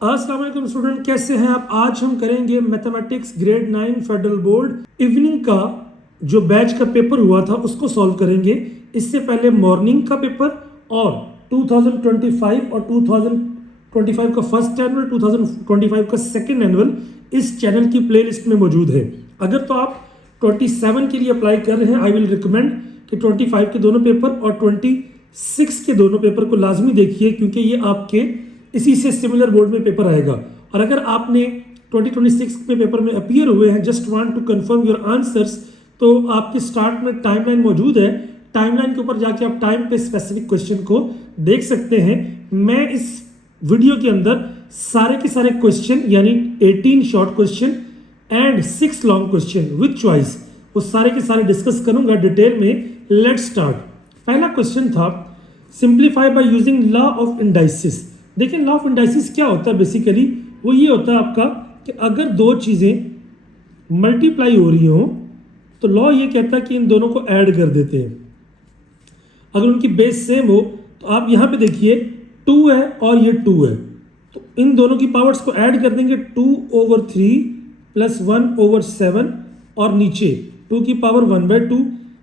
अस्सलाम वालेकुम स्टूडेंट, कैसे हैं आप। आज हम करेंगे mathematics grade 9 federal board evening का जो बैच का पेपर हुआ था उसको सॉल्व करेंगे। इससे पहले मॉर्निंग का पेपर और 2025 और 2025 का फर्स्ट एनुअल, 2025 का सेकेंड एनुअल इस चैनल की प्लेलिस्ट में मौजूद है। अगर तो आप 27 के लिए अप्लाई कर रहे हैं, आई विल रिकमेंड कि 25 के दोनों पेपर और 26 के दोनों पेपर को लाजमी देखिए, क्योंकि ये आपके इसी से सिमिलर बोर्ड में पेपर आएगा। और अगर आपने 2026 में पेपर में अपीयर हुए हैं, just want to confirm your answers, तो आपके स्टार्ट में टाइमलाइन मौजूद है। टाइमलाइन के ऊपर जाके आप टाइम पे स्पेसिफिक क्वेश्चन को देख सकते हैं। मैं इस वीडियो के अंदर सारे के सारे क्वेश्चन यानी 18 short question and 6 long question with choice वो सारे के सारे डिस्कस करूंगा डिटेल में। Let's start. पहला क्वेश्चन था simplify by using law of indices. देखिए, लॉ ऑफ इंडाइसिस क्या होता है बेसिकली, वो ये होता है आपका कि अगर दो चीज़ें मल्टीप्लाई हो रही हों तो लॉ ये कहता है कि इन दोनों को ऐड कर देते हैं। अगर उनकी बेस सेम हो तो आप यहाँ पे देखिए 2 है और ये 2 है, तो इन दोनों की पावर्स को ऐड कर देंगे 2/3 + 1/7 और नीचे 2 की पावर 1/2।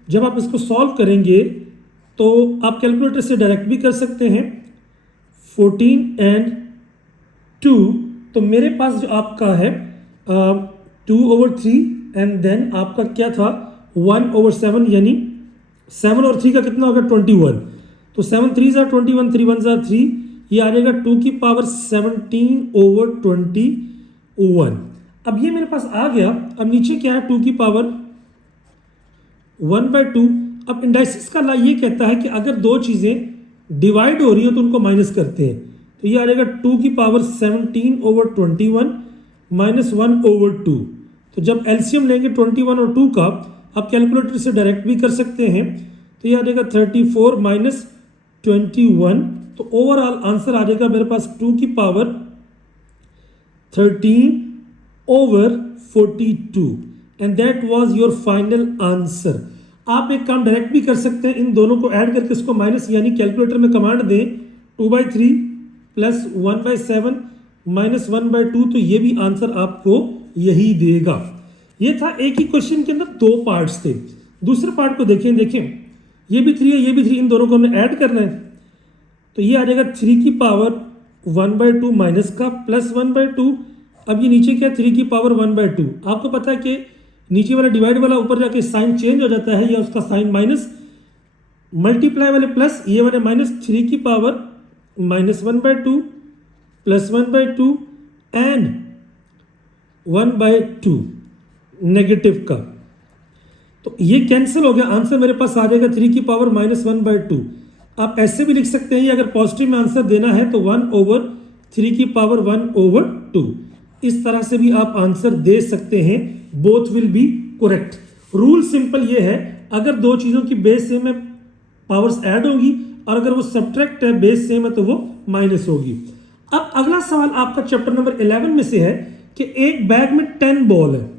जब आप इसको सॉल्व करेंगे तो आप कैलकुलेटर से डायरेक्ट भी कर सकते हैं। 14 एंड 2, तो मेरे पास जो आपका है 2/3 एंड देन आपका क्या था 1/7, यानी 7 और 3 का कितना होगा 21। तो 7 3s are 21, 3 1s are 3, ये आ जाएगा 2 की पावर 17/21। अब ये मेरे पास आ गया। अब नीचे क्या है 2 की पावर 1/2। अब इंडाइसिस का लॉ ये कहता है कि अगर दो चीज़ें डिवाइड हो रही हो तो उनको माइनस करते हैं। तो ये आ जाएगा 2 की पावर 17/21 - 1/2। तो जब एलसीएम लेंगे 21 और 2 का, आप कैलकुलेटर से डायरेक्ट भी कर सकते हैं। तो ये आ जाएगा 34 - 21। तो ओवरऑल आंसर आ जाएगा मेरे पास 2 की power 13/42 and that was your final answer. आप एक काम डायरेक्ट भी कर सकते हैं, इन दोनों को ऐड करके इसको माइनस, यानी कैलकुलेटर में कमांड दें 2/3 + 1/7 - 1/2, तो ये भी आंसर आपको यही देगा। ये था एक ही क्वेश्चन के अंदर 2 पार्ट्स थे। दूसरे पार्ट को देखें ये भी 3 है, ये भी 3, इन दोनों को हमने ऐड करना है। तो ये आ जाएगा 3 की पावर 1/2 माइनस का प्लस 1/2। अब ये नीचे क्या 3 की पावर 1/2। आपको पता है कि नीचे वाला डिवाइड वाला ऊपर जाके साइन चेंज हो जाता है, या उसका साइन माइनस, मल्टीप्लाई वाले प्लस, ये वाले माइनस, 3 की पावर -1/2 + 1/2 एंड 1/2 नेगेटिव का। तो ये कैंसिल हो गया, आंसर मेरे पास आ जाएगा 3 की पावर -1/2। आप ऐसे भी लिख सकते हैं, अगर पॉजिटिव में आंसर देना है तो 1/3 की पावर 1/2। इस तरह से भी आप आंसर दे सकते हैं, both will be correct. Rule simple ये है, अगर दो चीज़ों की बेस सेम है पावर्स ऐड होगी, और अगर वो सब्ट्रैक्ट है बेस सेम है तो वो माइनस होगी। अब अगला सवाल आपका चैप्टर नंबर 11 में से है कि एक बैग में 10 बॉल है,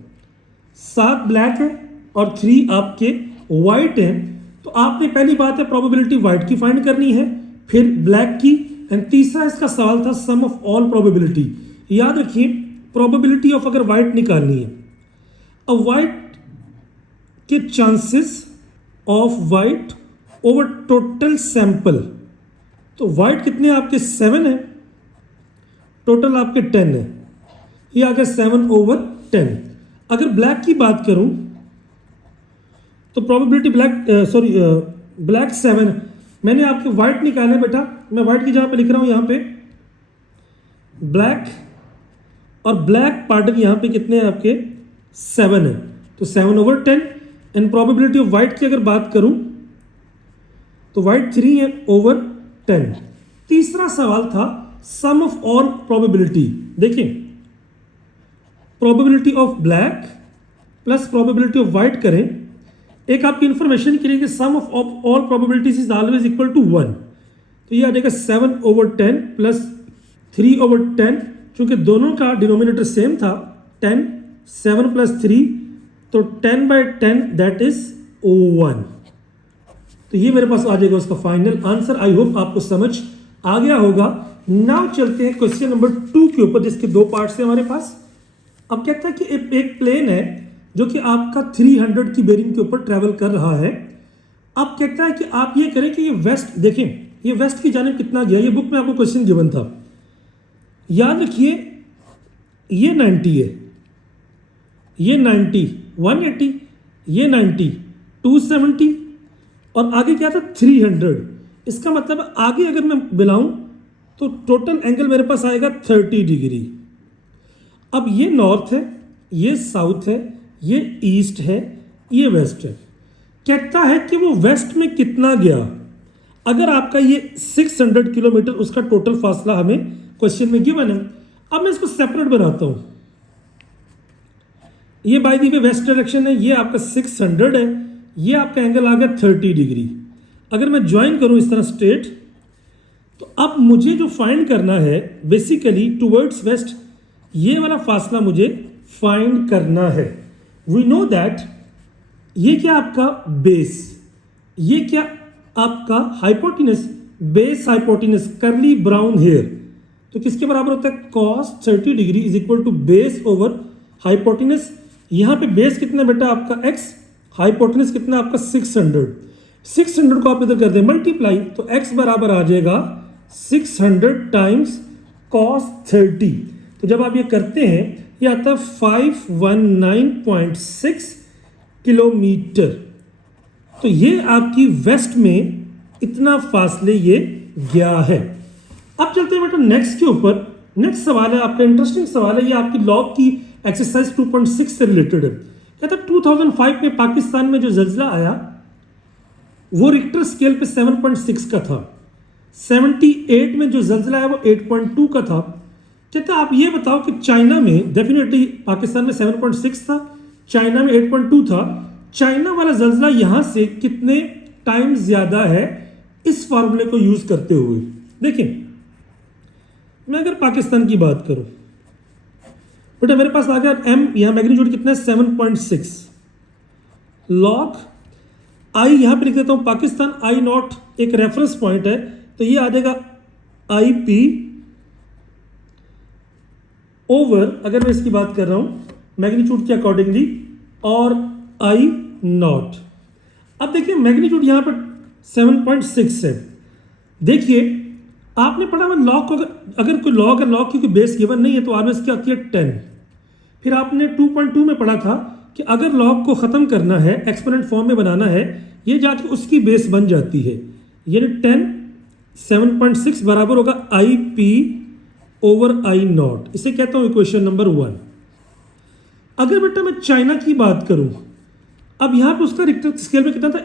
7 ब्लैक है और 3 आपके वाइट हैं। तो आपने पहली बात है प्रोबेबिलिटी वाइट की फाइंड करनी है, फिर ब्लैक की, एंड तीसरा इसका सवाल था सम ऑफ ऑल प्रोबेबिलिटी। याद रखिए प्रोबेबिलिटी ऑफ अगर वाइट निकालनी है, अब वाइट के chances of white over total sample, तो वाइट कितने आपके 7 है, टोटल आपके 10 है, ये आ गया 7/10। अगर ब्लैक की बात करूं तो प्रोबेबिलिटी ब्लैक 7। मैंने आपके वाइट निकाले बेटा, मैं वाइट की जगह पे लिख रहा हूं यहां पे ब्लैक, और ब्लैक पार्टन यहां पे कितने हैं आपके 7 है, तो 7/10। एंड प्रोबेबिलिटी ऑफ वाइट की अगर बात करूं तो वाइट 3 है ओवर 10। तीसरा सवाल था सम ऑफ ऑल प्रोबेबिलिटी। देखिए probability of black plus probability of white करें, एक आपकी इंफॉर्मेशन के लिए कि sum of all probabilities is always equal to 1। तो ये आ जाएगा 7/10 + 3/10, चूंकि दोनों का डिनोमिनेटर सेम था 10, 7 + 3, तो 10/10 दैट इज 1। तो ये मेरे पास आ जाएगा उसका फाइनल आंसर। आई होप आपको समझ आ गया होगा। नाउ चलते हैं क्वेश्चन नंबर 2 के ऊपर, जिसके दो पार्ट्स हैं हमारे पास। अब कहता है कि एक प्लेन है जो कि आपका 300 की बेरिंग के ऊपर ट्रैवल कर रहा है। अब कहता है कि आप ये करें कि ये वेस्ट देखें, ये वेस्ट की जानिब कितना गया। ये बुक में आपको क्वेश्चन गिवन था, याद रखिए। ये 90 है, ये 90, 180, ये 90, 270 और आगे क्या था 300। इसका मतलब आगे अगर मैं मिलाऊं तो टोटल एंगल मेरे पास आएगा 30 डिग्री। अब ये नॉर्थ है, ये साउथ है, ये ईस्ट है, ये वेस्ट है। कहता है कि वो वेस्ट में कितना गया। अगर आपका ये 600 किलोमीटर उसका टोटल फासला हमें क्वेश्चन में गिवन है। अब मैं इसको सेपरेट बनाता हूं। ये by the way west direction है, ये आपका 600 है, ये आपका एंगल आ गया 30 डिग्री। अगर मैं ज्वाइन करूं इस तरह स्ट्रेट, तो अब मुझे जो फाइंड करना है बेसिकली टुवर्ड्स वेस्ट, ये वाला फासला मुझे फाइंड करना है। वी नो दैट ये क्या आपका बेस, ये क्या आपका hypotenuse, base hypotenuse curly brown hair, तो किसके बराबर होता है cos 30 degree is equal to base over hypotenuse. यहां पे बेस कितना बेटा आपका x, हाइपोटेनस कितना आपका 600। 600 को आप इधर कर दें मल्टीप्लाई, तो x बराबर आ जाएगा 600 टाइम्स cos 30। तो जब आप ये करते हैं ये आता है 519.6 किलोमीटर। तो ये आपकी वेस्ट में इतना फासले ये गया है। अब चलते हैं बेटा नेक्स्ट के ऊपर। नेक्स्ट सवाल है आपका, इंटरेस्टिंग सवाल है, ये आपकी लॉग की एक्सरसाइज 2.6 से रिलेटेड है। कहता है 2005 में पाकिस्तान में जो जल्जला आया वो रिक्टर स्केल पे 7.6 का था। 78 में जो जल्जला है वो 8.2 का था। कहता आप ये बताओ कि चाइना में, डेफिनेटली पाकिस्तान में 7.6 था, चाइना में 8.2 था। चाइना वाला जल्जला यहां से कितने टाइम ज्यादा है इस फॉर्मूले को यूज करते हुए। देखिए मैं अगर पाकिस्तान की बात करूं बेटा, मेरे पास आ गया m, यहां मैग्नीट्यूड कितना है 7.6, लॉग आई यहां पे लिख देता हूं पाकिस्तान आई नॉट एक रेफरेंस पॉइंट है, तो ये आ जाएगा आई पी ओवर, अगर मैं इसकी बात कर रहा हूं मैग्नीट्यूड के अकॉर्डिंगली, और आई नॉट। अब देखिए मैग्नीट्यूड यहां पर 7.6 है। देखिए आपने पढ़ा हुआ लॉग को, अगर कोई लॉग है, लॉग की कोई बेस गिवन नहीं है तो आर क्या आती है 10। फिर आपने 2.2 में पढ़ा था कि अगर लॉग को ख़त्म करना है, एक्सपोनेंट फॉर्म में बनाना है, ये जाके उसकी बेस बन जाती है। यानी 10 7.6 बराबर होगा आई पी ओवर आई नॉट। इसे कहता हूँ इक्वेशन नंबर 1। अगर बेटा मैं चाइना की बात करूँ, अब यहाँ पे उसका रिक्टर स्केल में कितना था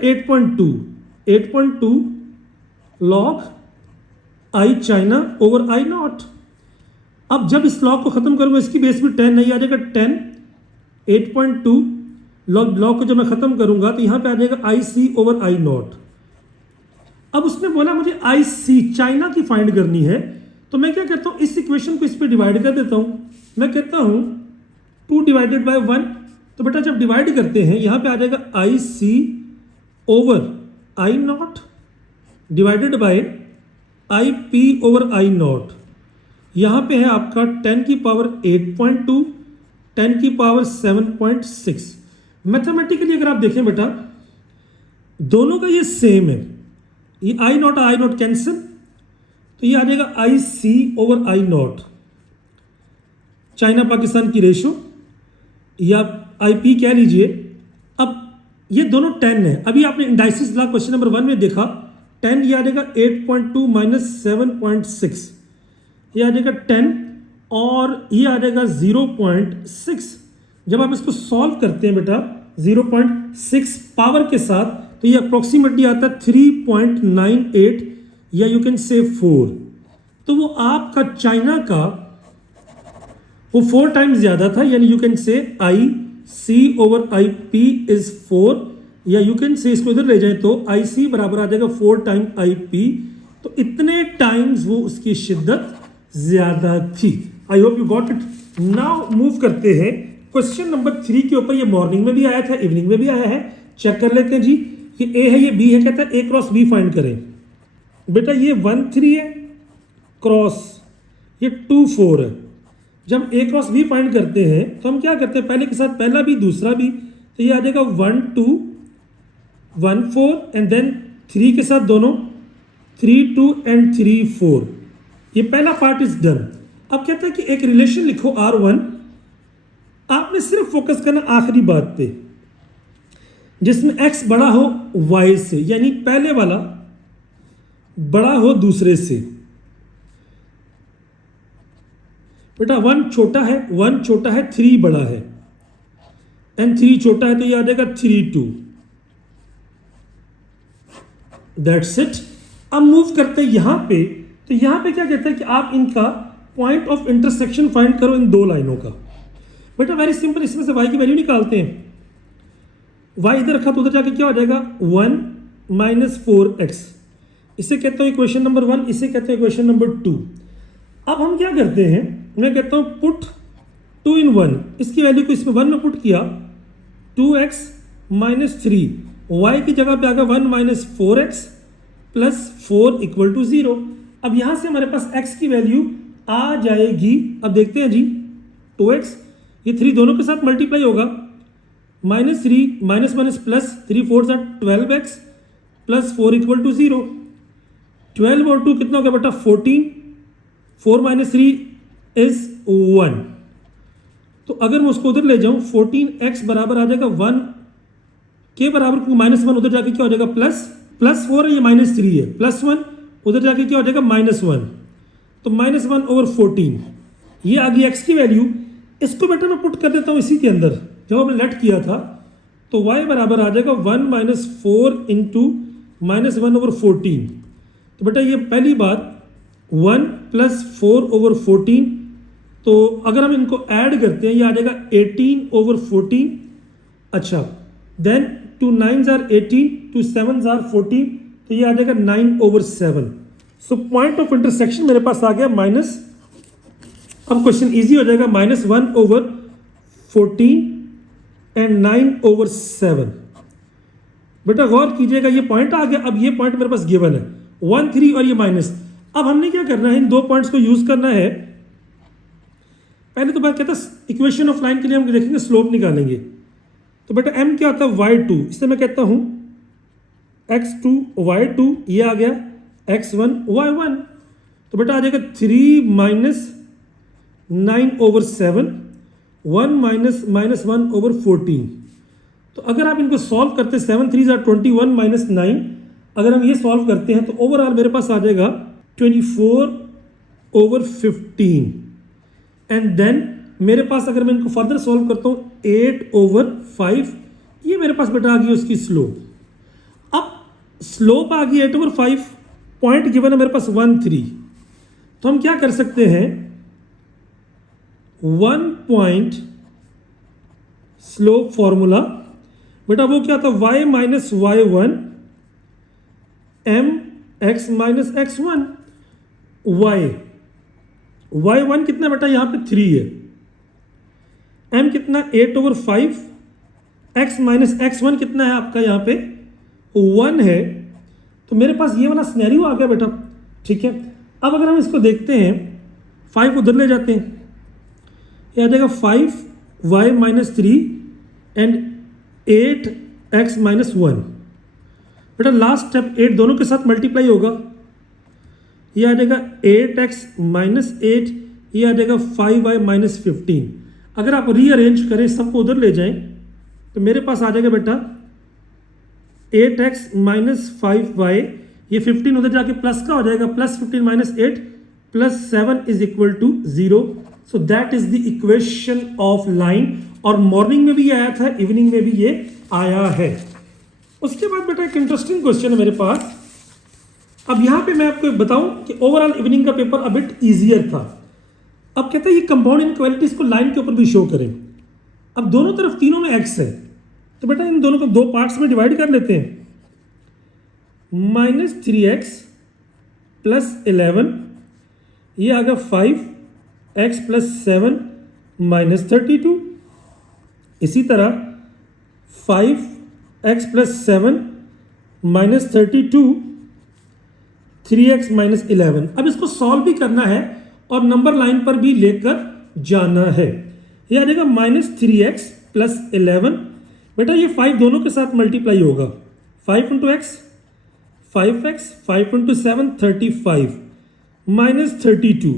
8.2 log I China over I not. अब जब इस लॉग को खत्म करूंगा इसकी बेस भी 10 नहीं आ जाएगा 10, 8.2 लॉग को जब मैं खत्म करूंगा तो यहां पे आ जाएगा I C over I not. अब उसने बोला मुझे आई सी चाइना की फाइंड करनी है, तो मैं क्या करता हूं इस इक्वेशन को इस पे डिवाइड कर देता हूं। मैं कहता हूं 2 डिवाइडेड बाय 1, तो बेटा जब डिवाइड करते हैं यहां पे आ जाएगा I C over I nought divided by I P over I nought. यहां पे है आपका 10 की पावर 8.2, 10 की पावर 7.6। मैथमेटिकली अगर आप देखें बेटा दोनों का ये सेम है, ये आई नॉट कैंसिल, तो ये आ जाएगा I C over I nought. China Pakistan की रेशो या आई पी कह लीजिए। अब ये दोनों 10 है। अभी आपने इंडाइसिस लॉ क्वेश्चन नंबर 1 में देखा 10, ये आ जाएगा 8.2 माइनस 7.6, ये आ जाएगा 10 और ये आ जाएगा 0.6। जब आप इसको सॉल्व करते हैं बेटा 0.6 पावर के साथ, तो ये अप्रोक्सीमेटली आता है 3.98 या यू कैन से 4। तो वो आपका चाइना का वो 4 टाइम्स ज़्यादा था, यानी you can say I C over I P is 4, या यू कैन से इसको इधर ले जाए तो आई सी बराबर आ जाएगा 4 टाइम आई पी। तो इतने टाइम्स वो उसकी शिद्दत ज्यादा थी। I hope you got it. Now move करते हैं क्वेश्चन नंबर 3 के ऊपर। ये मॉर्निंग में भी आया था, इवनिंग में भी आया है, चेक कर लेते हैं जी। ये ए है, ये बी है, कहता है ए क्रॉस बी फाइंड करें। बेटा ये 1 3 है, क्रॉस ये 2 4 है। जब a क्रॉस b फाइंड करते हैं तो हम क्या करते हैं, पहले के साथ पहला भी दूसरा भी, तो ये आ जाएगा 1 2 1 4 एंड देन 3 के साथ दोनों 3 2 एंड 3 4। ये पहला पार्ट इज डन। अब कहते हैं कि एक रिलेशन लिखो R1। आपने सिर्फ फोकस करना आखिरी बात पे, जिसमें x बड़ा हो y से, यानी पहले वाला बड़ा हो दूसरे से। बेटा 1 छोटा है, 3 बड़ा है एंड 3 छोटा है, तो ये आ जाएगा 3 2। That's it. अब मूव करते हैं यहां पे, तो यहां पे क्या कहता है कि आप इनका पॉइंट ऑफ इंटरसेक्शन फाइंड करो इन दो लाइनों का। बेटा वेरी सिंपल, इसमें से y की वैल्यू निकालते हैं। y इधर रखा तो उधर जाके क्या हो जाएगा 1 - 4x। इसे कहता हूँ इक्वेशन नंबर 1, इसे कहते हैं इक्वेशन नंबर 2। अब हम क्या करते हैं, मैं कहता हूँ पुट 2 in 1, इसकी वैल्यू को इसमें 1 में पुट किया, 2x - 3, y की जगह पे आ गया 1 - 4x + 4 = 0। अब यहाँ से हमारे पास x की वैल्यू आ जाएगी, अब देखते हैं जी, 2x, ये 3 दोनों के साथ मल्टीप्लाई होगा, -3 -1 प्लस 3 4 12x + 4 = 0। 12 और 2 कितना हो गया बेटा 14, 4 - 3 इज 1। तो अगर मैं उसको उधर ले जाऊं, 14x बराबर आ जाएगा 1 के बराबर, क्योंकि -1 उधर जाके क्या हो जाएगा +4 है, ये -3 है, +1 उधर जाके क्या हो जाएगा -1, तो -1/14 ये आ गई x की वैल्यू। इसको बेटा मैं पुट कर देता हूँ इसी के अंदर, जब हमने लेट किया था, तो y बराबर आ जाएगा 1 - 4 × -1/14। तो बेटा ये पहली बात 1 + 4/14, तो अगर हम इनको ऐड करते हैं ये आ जाएगा 18/14। अच्छा, then 2 9s are 18, 2 7s are 14, तो ये आ जाएगा 9/7। सो पॉइंट ऑफ इंटरसेक्शन मेरे पास आ गया माइनस, अब क्वेश्चन इजी हो जाएगा, -1/14 एंड 9/7। बेटा गौर कीजिएगा, ये पॉइंट आ गया। अब ये पॉइंट मेरे पास गिवन है 1 3 और ये माइनस। अब हमने क्या करना है, इन दो पॉइंट्स को यूज करना है। पहले तो बात कहता है इक्वेशन ऑफ लाइन के लिए हम देखेंगे, स्लोप निकालेंगे। तो बेटा m क्या होता है y2, इससे मैं कहता हूं x2 y2, ये आ गया x1 y1। तो बेटा आ जाएगा 3 - 9/7, 1 - -1/14। तो अगर आप इनको सॉल्व करते हैं, 7 3s are 21 - 9, अगर हम ये सॉल्व करते हैं तो ओवरऑल मेरे पास आ जाएगा 24/15। एंड देन मेरे पास अगर मैं इनको फर्दर सॉल्व करता हूँ 8/5, ये मेरे पास बेटा आ गई उसकी स्लोप। अब स्लोप आ गई 8/5, पॉइंट गिवन है मेरे पास 1 3, तो हम क्या कर सकते हैं, 1 पॉइंट स्लोप फॉर्मूला, बेटा वो क्या था, y - y1 mx - x1 y1 कितना बेटा यहाँ पे 3 है, m कितना 8/5, x - x1 कितना है आपका यहाँ पे 1 है। तो मेरे पास ये वाला सिनेरियो आ गया बेटा, ठीक है। अब अगर हम इसको देखते हैं, 5 उधर ले जाते हैं, ये आ जाएगा 5y - 3 एंड 8x - 1। बेटा लास्ट स्टेप 8 दोनों के साथ मल्टीप्लाई होगा, ये आ जाएगा 8x - 8, ये आ जाएगा 5y - 15। अगर आप रीअरेंज करें, सबको उधर ले जाएं, तो मेरे पास आ जाएगा बेटा 8x - 5y, ये 15 उधर जाके प्लस का हो जाएगा, +15 - 8 + 7 = 0। So that is the equation of line. और मॉर्निंग में भी ये आया था, इवनिंग में भी ये आया है। उसके बाद बेटा एक इंटरेस्टिंग क्वेश्चन है मेरे पास। अब यहाँ पे मैं आपको बताऊं कि ओवरऑल इवनिंग का पेपर अ बिट ईजियर था। अब कहते हैं ये कंपाउंड इनइक्वालिटीज को लाइन के ऊपर भी शो करें। अब दोनों तरफ तीनों में x है, तो बेटा इन दोनों को दो पार्ट्स में डिवाइड कर लेते हैं। -3x + 11, ये आ गया 5x + 7 - 32। इसी तरह 5x + 7 - 32 3x माइनस 11। अब इसको सॉल्व भी करना है और नंबर लाइन पर भी लेकर जाना है। ये आ जाएगा -3x प्लस 11। बेटा ये 5 दोनों के साथ मल्टीप्लाई होगा। 5 इंटू एक्स 5x, 5 इंटू 7 35 -32।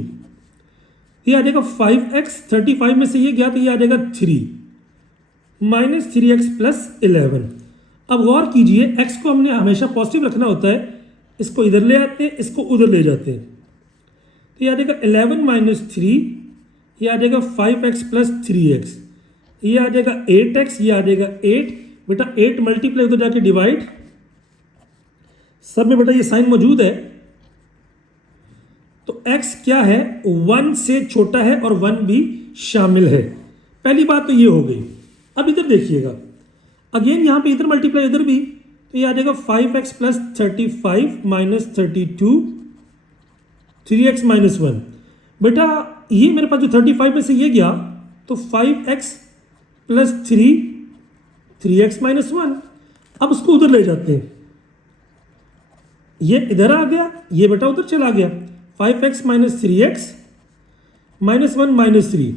ये आ जाएगा 5x, 35 में से ये गया तो ये आ जाएगा 3 -3x प्लस 11। अब गौर कीजिए x को हमने हमेशा पॉजिटिव रखना होता है, इसको इधर ले आते हैं, इसको उधर ले जाते हैं, तो ये आ जाएगा 11 माइनस 3, ये आ जाएगा 5x प्लस 3x, ये आ जाएगा 8x, ये आ जाएगा 8। बेटा 8 मल्टीप्लाई उधर जाके डिवाइड, सब में बेटा ये साइन मौजूद है, तो x क्या है 1 से छोटा है और 1 भी शामिल है। पहली बात तो ये हो गई। अब इधर देखिएगा, अगेन यहां पे इधर मल्टीप्लाई इधर भी, तो ये आ जाएगा 5x plus 35 minus 32 3x minus 1। बेटा ये मेरे पास जो 35 में से ये गया तो 5x प्लस 3x माइनस 1। अब उसको उधर ले जाते हैं, ये इधर आ गया, ये बेटा उधर चला गया। 5x minus 3x minus 1 minus 3,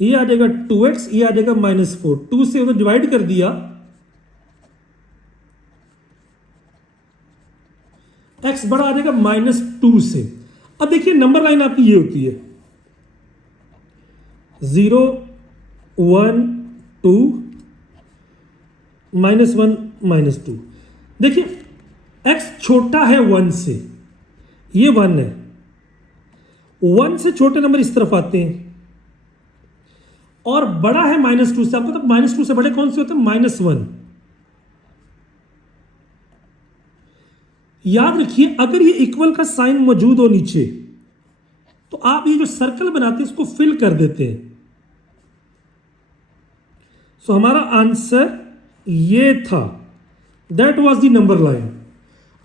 ये आ जाएगा 2x, ये आ जाएगा -4। 2 से उधर डिवाइड कर दिया, x बड़ा आ जाएगा -2 से। अब देखिए नंबर लाइन आपकी ये होती है 0 1 2 -1 -2। देखिए x छोटा है 1 से, ये 1 है, 1 से छोटे नंबर इस तरफ आते हैं और बड़ा है -2 से। आपको तो -2 से बड़े कौन से होते हैं? -1। याद रखिए अगर ये इक्वल का साइन मौजूद हो नीचे तो आप ये जो सर्कल बनाते हैं इसको फिल कर देते हैं। सो हमारा आंसर ये था, that was the number line.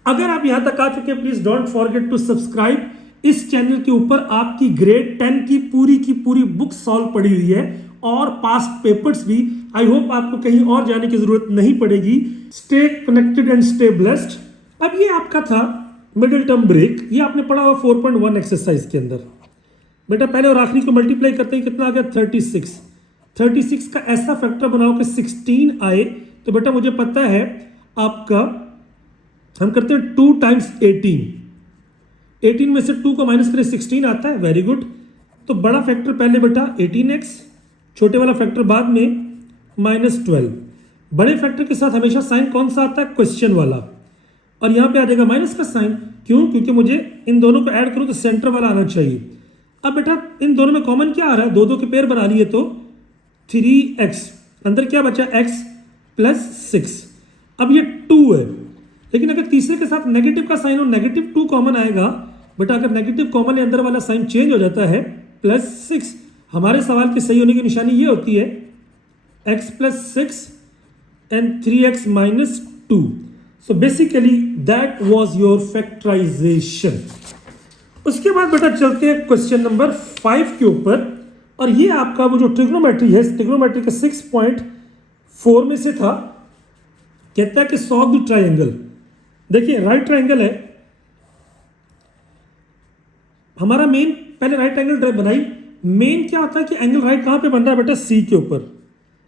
अगर आप यहां तक आ चुके हैं please don't forget to subscribe. इस चैनल के ऊपर आपकी ग्रेड 10 की पूरी बुक सॉल्व पड़ी हुई है और पास्ट पेपर्स भी। आई होप आपको कहीं और जाने की जरूरत नहीं पड़ेगी। Stay connected and stay blessed. अब ये आपका था मिडिल टर्म ब्रेक, ये आपने पढ़ा हुआ 4.1 एक्सरसाइज के अंदर। बेटा पहले और आखिरी को मल्टीप्लाई करते हैं, कितना आ गया 36। 36 का ऐसा फैक्टर बनाओ कि 16 आए। तो बेटा मुझे पता है आपका, हम करते हैं 2 टाइम्स 18। 18 में से 2 को माइनस करें 16 आता है, वेरी गुड। तो बड़ा फैक्टर पहले बेटा 18x, छोटे वाला फैक्टर बाद में -12। बड़े फैक्टर के साथ हमेशा साइन कौन सा आता है? क्वेश्चन वाला। और यहां पे आ जाएगा माइनस का साइन, क्यों? क्योंकि मुझे इन दोनों को ऐड करूं तो सेंटर वाला आना चाहिए। अब बेटा इन दोनों में कॉमन क्या आ रहा है? 2 के पेयर बना लिए तो 3x, अंदर क्या बचा? x plus 6। अब ये 2 है, लेकिन अगर तीसरे के साथ नेगेटिव का साइन हो, -2 कॉमन आएगा। बेटा अगर नेगेटिव कॉमन है अंदर वाला साइन चेंज हो जाता है, +6। हमारे सवाल के सही होने की निशानी ये होती है x plus 6 and 3x minus 2। So basically that was your factorisation. उसके बाद बेटा चलते हैं क्वेश्चन नंबर 5 के ऊपर। और ये आपका वो जो ट्रिग्नोमेट्री है, ट्रिग्नोमेट्री का 6.4 में से था, कहता है कि सॉल्व द ट्राइंगल। देखिए राइट ट्राइंगल है हमारा मेन। पहले राइट एंगल बनाई। मेन क्या होता है कि एंगल राइट कहां पे बन रहा है बेटा? सी के ऊपर।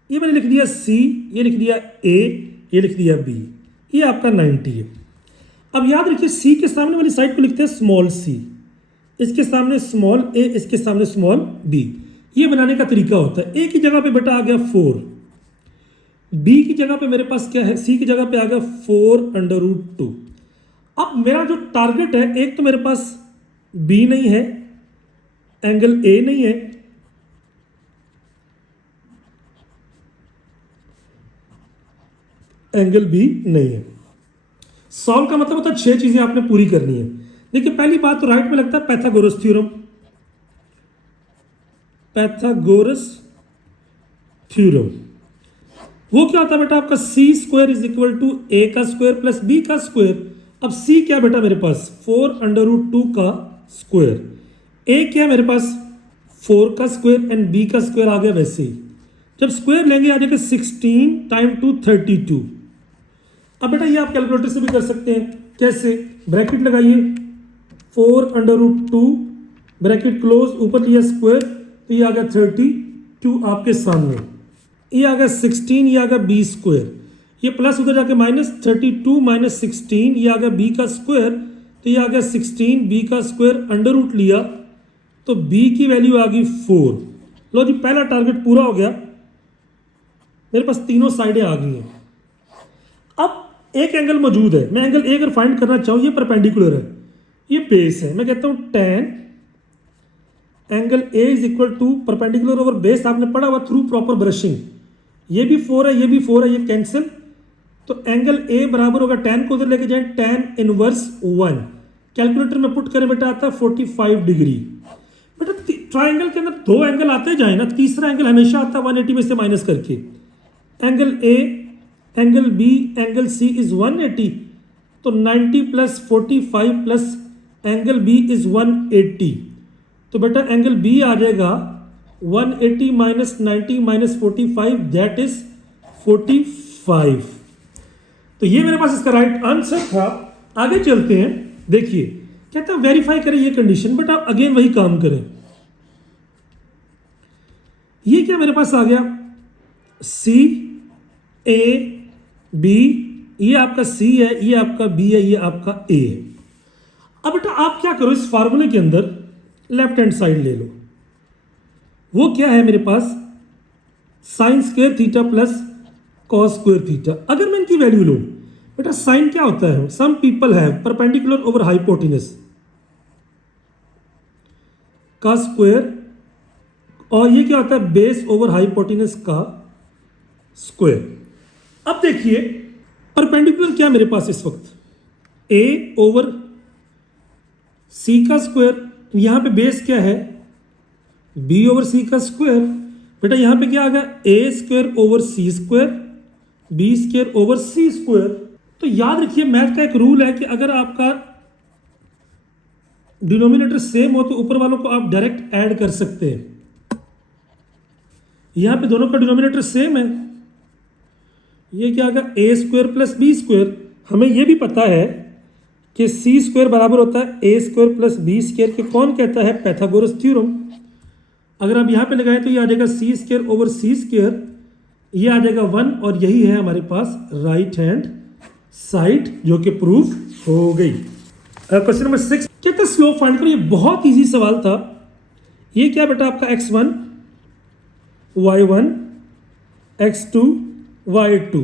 ये मैंने लिख दिया सी, ये लिख दिया ए, ये लिख दिया बी। ये आपका 90 है। अब याद रखिए सी के सामने वाली साइड को लिखते हैं स्मॉल सी, इसके सामने स्मॉल ए, इसके सामने स्मॉल बी। ये बनाने का तरीका होता है। ए की जगह पे बेटा आ गया 4, बी की जगह पे मेरे पास क्या है? सी की जगह पे आ गया 4√2। अब मेरा जो टारगेट है, एक तो मेरे पास बी नहीं है, एंगल ए नहीं है, एंगल बी नहीं है। सॉल्व का मतलब होता है 6 चीजें आपने पूरी करनी है। देखिए पहली बात तो राइट में लगता है पैथागोरस थ्योरम। पैथागोरस थ्योरम वो क्या होता है बेटा? आपका c² = a का स्क्वायर प्लस b का स्क्वायर। अब c क्या बेटा मेरे पास? 4√2 का स्क्वायर। a क्या मेरे पास? 4 का स्क्वायर एंड b का स्क्वायर आ गया वैसे ही। जब स्क्वायर लेंगे आ जाएगा 16 × 2 32। अब बेटा ये आप कैलकुलेटर से भी कर सकते हैं। कैसे? ब्रैकेट लगाइए 4√2 ब्रैकेट क्लोज, ऊपर लिया स्क्वायर, तो ये आ गया 32 आपके सामने। ये आ गया 16, ये आ गया b स्क्वायर, ये प्लस उधर जाके -32 - 16, ये आ गया b का स्क्वायर, तो ये आ गया 16 b का स्क्वायर अंडर रूट लिया, तो b की वैल्यू आ गई 4। लो जी, पहला टारगेट पूरा हो गया, मेरे पास तीनों साइडें आ गई हैं। अब एक एंगल मौजूद है, मैं एंगल ए अगर फाइंड करना चाहूँ, ये परपेंडिकुलर है, ये बेस है, मैं कहता हूँ tan angle A is equal to perpendicular over base, आपने पढ़ा हुआ थ्रू प्रॉपर ब्रशिंग। ये भी 4 है, ये भी 4 है, ये कैंसिल, तो एंगल ए बराबर होगा tan को उधर लेके जाए tan इनवर्स 1, कैलकुलेटर में पुट करें बेटा आता है 45 डिग्री। बेटा ट्राइंगल के अंदर दो एंगल आते जाए ना, तीसरा एंगल हमेशा आता है 180 में से माइनस करके। Angle A, angle B, angle C is 180, तो 90 + 45 प्लस एंगल बी इज 180, तो बेटा एंगल बी आ जाएगा 180 - 90 - 45, दैट इज 45। तो ये मेरे पास इसका राइट आंसर था। आगे चलते हैं, देखिए कहता है वेरीफाई करें ये कंडीशन, बट आप अगेन वही काम करें। ये क्या मेरे पास आ गया सी ए बी, ये आपका सी है, ये आपका बी है, ये आपका ए है। अब बेटा आप क्या करो, इस फार्मूले के अंदर लेफ्ट हैंड साइड ले लो, वो क्या है मेरे पास sin square theta plus cos square theta. अगर मैं इनकी वैल्यू लूं, बेटा साइन क्या होता है, some people have perpendicular over hypotenuse का स्क्वायर, और ये क्या होता है बेस ओवर हाइपोटेनस का स्क्वायर। अब देखिए परपेंडिकुलर क्या मेरे पास इस वक्त a ओवर c का स्क्वायर, यहां पे बेस क्या है b ओवर c का स्क्वायर। बेटा यहां पे क्या आ गया a square over c square, b square over c square. तो याद रखिए मैथ का एक रूल है कि अगर आपका डिनोमिनेटर सेम हो तो ऊपर वालों को आप डायरेक्ट ऐड कर सकते हैं। यहां पे दोनों का डिनोमिनेटर सेम है, ये क्या आ गया a square plus b square. हमें यह भी पता है कि c स्क्वायर बराबर होता है a square plus b square के, कौन कहता है पैथागोरस थ्योरम। अगर आप यहाँ पे लगाएं तो ये आ जाएगा c square over c square, ये आ जाएगा 1, और यही है हमारे पास राइट हैंड साइड जो कि प्रूफ हो गई। क्वेश्चन नंबर 6 कहते हैं स्लोप फाइंड करो। ये बहुत इजी सवाल था। ये क्या बेटा आपका x1 y1 x2 y2,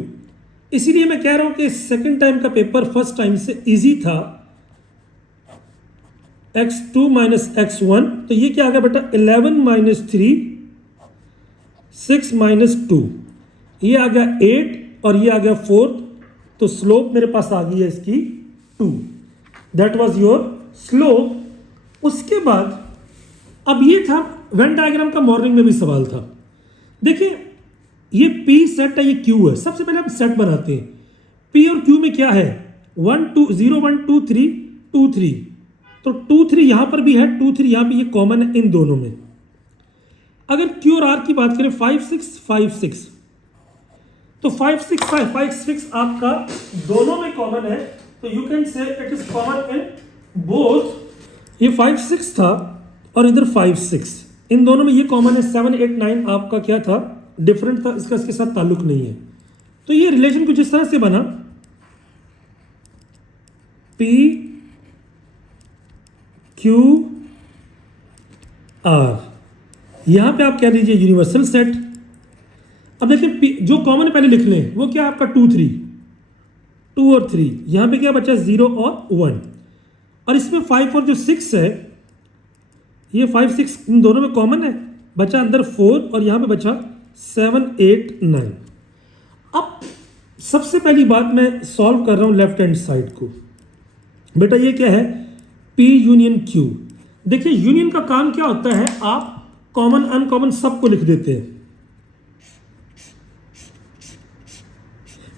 इसीलिए मैं कह रहा हूं कि सेकंड टाइम का पेपर फर्स्ट टाइम से इजी था। x2 - x1, तो ये क्या आ गया बेटा 11 - 3 6 - 2, ये आ गया 8 और ये आ गया 4, तो स्लोप मेरे पास आ गई है इसकी 2। That was your slope. उसके बाद अब ये था वेन डायग्राम का, मॉर्निंग में भी सवाल था। देखिए ये P सेट है, ये Q है। सबसे पहले हम सेट बनाते हैं। P और Q में क्या है 1 2 0 1 2 3 2 3, तो 2 3 यहां पर भी है, 2 3 यहां पे, ये कॉमन है इन दोनों में। अगर Q और R की बात करें 5 6 5 6, तो 5 6 5 6 आपका दोनों में कॉमन है, तो यू कैन से it is common in both. ये 5 6 था और इधर 5 6, इन दोनों में ये कॉमन है। 7 8 9 आपका क्या था डिफरेंट था, इसका इसके साथ ताल्लुक नहीं है। तो ये रिलेशन कुछ इस तरह से बना P Q R, यहां पे आप कह लीजिए यूनिवर्सल सेट। अब देखिए जो कॉमन पहले लिख लें, वो क्या आपका 2 3 2 और 3, यहां पे क्या बचा 0 और 1, और इसमें 5 और जो 6 है, ये 5 6 इन दोनों में कॉमन है, बचा अंदर 4 और यहां पे बचा 7 8 9। अब सबसे पहली बात मैं सॉल्व कर रहा हूं लेफ्ट हैंड साइड को। बेटा ये क्या है P यूनियन Q। देखिए यूनियन का काम क्या होता है, आप कॉमन अनकॉमन सबको लिख देते हैं।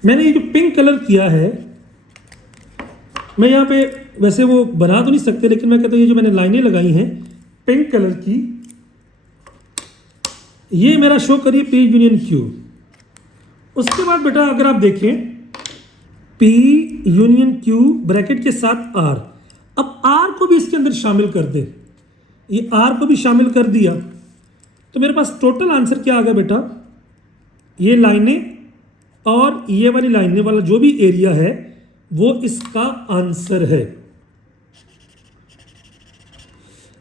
मैंने ये जो पिंक कलर किया है, मैं यहाँ पे वैसे वो बना तो नहीं सकते, लेकिन मैं कहता हूँ ये जो मैंने लाइनें लगाई हैं पिंक कलर की, ये मेरा शो करिए P यूनियन Q। उसके बाद बेटा अगर आप देखें P यूनियन Q ब्रैकेट के साथ R। अब R को भी इसके अंदर शामिल कर दे, ये R को भी शामिल कर दिया तो मेरे पास टोटल आंसर क्या आ गया बेटा, ये लाइनें और ये वाली लाइनें वाला जो भी एरिया है वो इसका आंसर है।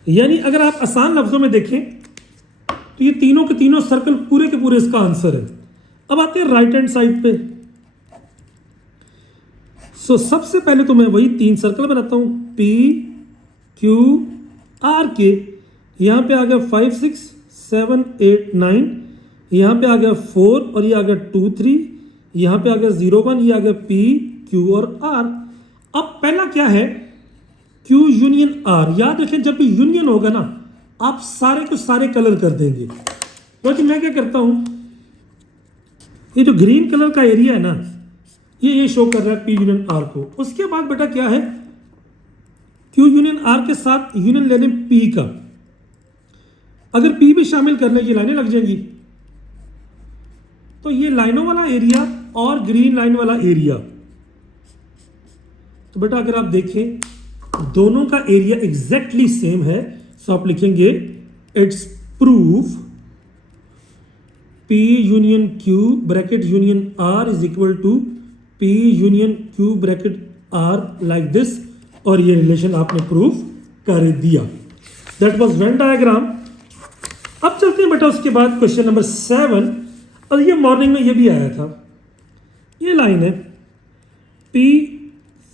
यानी अगर आप आसान लफ्जों में देखें तो ये तीनों के तीनों सर्कल पूरे के पूरे इसका आंसर है। अब आते हैं राइट हैंड साइड पे। सबसे पहले तो मैं वही 3 सर्कल बनाता हूं, P Q R के। यहां पे आ गया 5 6 7 8 9, यहां पे आ गया 4 और ये आ गया 2 3, यहां पे आ गया 0 1, ये आ गया P Q और R। अब पहला क्या है, Q यूनियन R। याद रखें जब भी यूनियन होगा ना आप सारे को सारे कलर कर देंगे। क्योंकि मैं क्या करता हूं, ये जो ग्रीन कलर का एरिया है ना ये शो कर रहा है P यूनियन R को। उसके बाद बेटा क्या है, Q यूनियन R के साथ यूनियन ले लें P का। अगर P भी शामिल कर लें ये लाइनें लग जाएंगी, तो ये लाइनों वाला एरिया और ग्रीन लाइन वाला एरिया, तो बेटा अगर आप देखें दोनों का एरिया एग्जैक्टली सेम है। सो आप लिखेंगे it's proof P union Q bracket union R is equal to P union Q bracket R like this, और ये रिलेशन आपने प्रूफ कर दिया। That was Venn diagram. अब चलते हैं बेटा उसके बाद क्वेश्चन नंबर 7, और ये मॉर्निंग में ये भी आया था। ये लाइन है P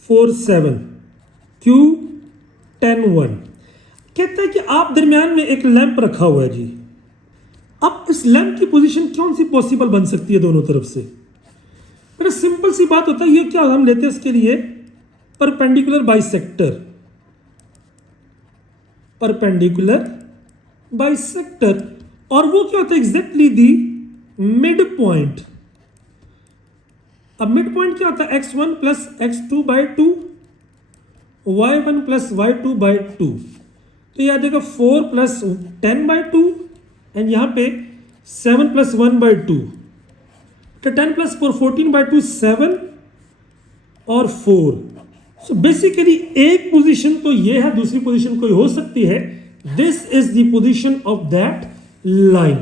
4 7 Q 10 1। कहता है कि आप दरमियान में एक लैंप रखा हुआ है जी। अब इस लैंप की पोजीशन कौन सी पॉसिबल बन सकती है दोनों तरफ से? मेरा सिंपल सी बात होता है, ये क्या हम लेते हैं इसके लिए परपेंडिकुलर बाइसेक्टर। परपेंडिकुलर बाइसेक्टर, और वो क्या होता है एग्जैक्टली दी मिड पॉइंट। अब मिड पॉइंट क्या होता है, x1 plus x2 by 2, y1 plus y2 by 2। तो ये आ जाएगा 4 प्लस 10 बाई 2, एंड यहाँ पे 7 प्लस 1 बाई 2। तो 10 प्लस 4 14 बाई 2 7 और 4। सो बेसिकली एक पोजीशन तो ये है, दूसरी पोजीशन कोई हो सकती है। This is the position of that line.